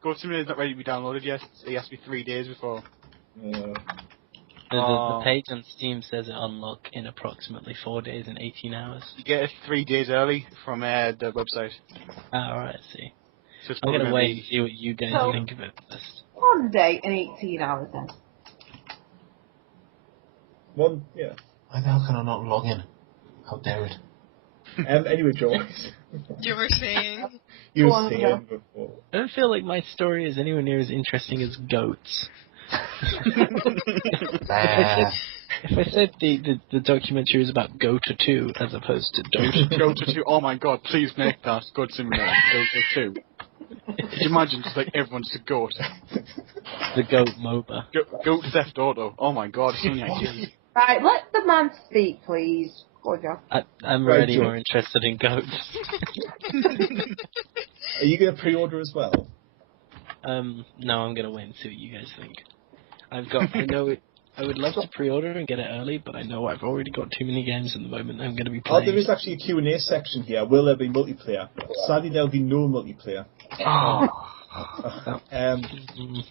Goat Simulator is not ready to be downloaded yet. It has to be 3 days before. The page on Steam says it unlock in approximately 4 days and 18 hours. You get it 3 days early from the website. Alright, I see. So it's I'm probably gonna gonna wait be- and see what you guys think of it first. 1 day and 18 hours then. One, yeah. Why the hell can I not log in? How dare it? Anyway, Joe, You were saying. you Go were on, saying Joe. before. I don't feel like my story is anywhere near as interesting as goats. If I said the documentary is about Dota 2 as opposed to Dota, Dota 2, oh my god, please make that Goat Simulator, Dota 2. Could you imagine just like everyone's a goat? the Goat MOBA. Goat Theft Auto, oh my god, it's only ideas. Right, let the man speak, please. Go on, Joe. I'm Right, already Joe. more interested in goats. Are you going to pre-order as well? No, I'm gonna wait and see what you guys think. I would love to pre-order and get it early, but I know I've already got too many games at the moment I'm going to be Oh, playing. there is actually a Q&A section here. Will there be multiplayer? Sadly, there'll be no multiplayer.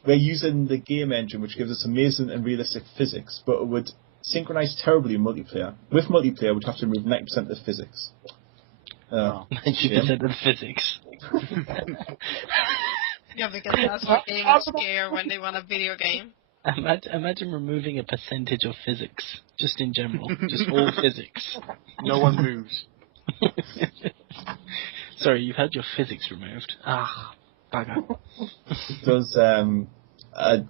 We're using the game engine, which gives us amazing and realistic physics, but it would synchronize terribly in multiplayer. With multiplayer, we'd have to remove 90% of the physics. 90% of the physics. Yeah, because that's what gamers scare when they want a video game. Imagine removing a percentage of physics, just in general, just all physics. No one moves. Sorry, you've had your physics removed. Ah, bugger. Does I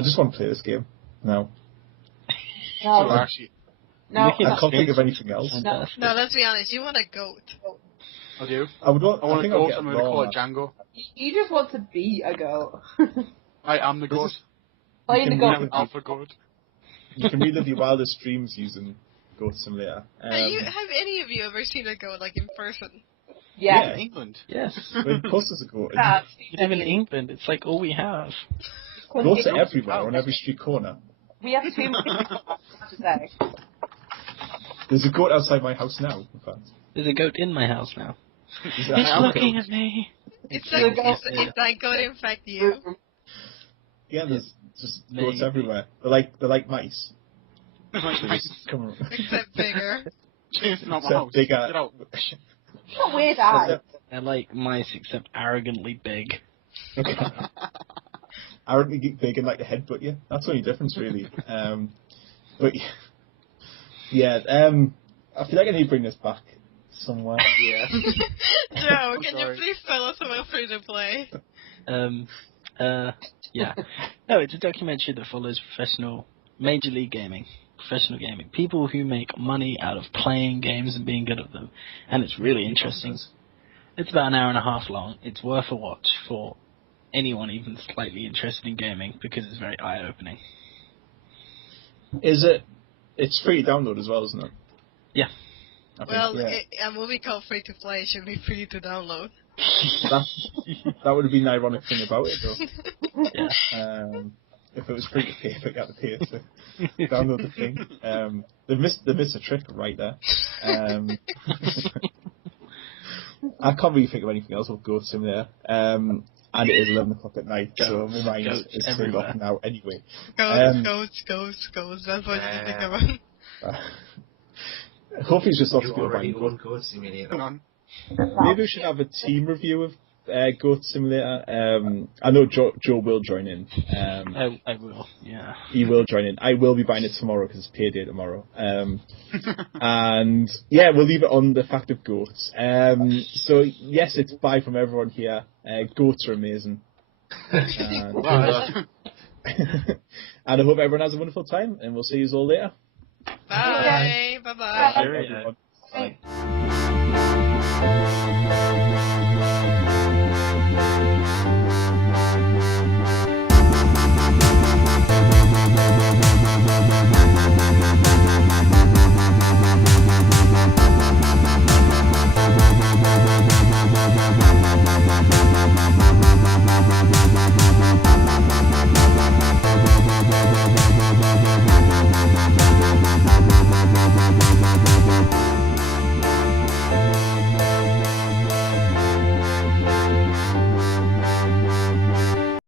just want to play this game now. No, Actually, no, I can't think of anything else. Fantastic. No, let's be honest, you want a goat. I do. I would want. I want think a I'll goat, get I'm a going to call llama. it Django. you just want to be a goat. I am the This goat. is- Playing the can goat. I'm an alpha goat. You can relive your wildest dreams using Goat Simulator. Have any of you ever seen a goat, like, in person? Yeah. In England. Yes. Of course there's a goat. We live in England, it's like all we have. Goats are everywhere, on every street corner. We have too many to say. There's a goat outside my house now, in fact. There's a goat in my house now. It's It's looking at me. It's like goat in fact you. Yeah, there's just Maybe. goats everywhere. They're like mice. Come on. Except bigger. It's not my Except house. bigger. Get out. What a weird eye. They're like mice, except arrogantly big. Okay. Arrogantly big and like to headbutt you. That's the only difference, really. But yeah, I feel like I need to bring this back somewhere. Yeah. Joe, can you sorry. please tell us about free to play? Yeah. No, it's a documentary that follows Major League Gaming. Professional gaming. People who make money out of playing games and being good at them. And it's really interesting. It's about an hour and a half long. It's worth a watch for anyone even slightly interested in gaming because it's very eye-opening. Is it? It's free to download as well, isn't it? Yeah. I think, Well, yeah. a movie called Free to Play should be free to download. That would have been the ironic thing about it, though. Yeah. If it was free to pay, but you had to pay to download the thing. They missed a trick right there. I can't really think of anything else with Goat Simulator. And it is 11 o'clock at night, so my mind is still everywhere. off now anyway. Goats. That's what you think about. Hopefully it's just lots You of people already buying own Goat. Goat Simulator. Hang on. Maybe we should have a team review of Goat Simulator. I know Joe will join in. I will, yeah. He will join in. I will be buying it tomorrow because it's payday tomorrow. And yeah, we'll leave it on the fact of goats. So yes, it's bye from everyone here. Goats are amazing. And, and I hope everyone has a wonderful time, and we'll see you all later. Bye. Bye-bye. Bye, everyone. Bye.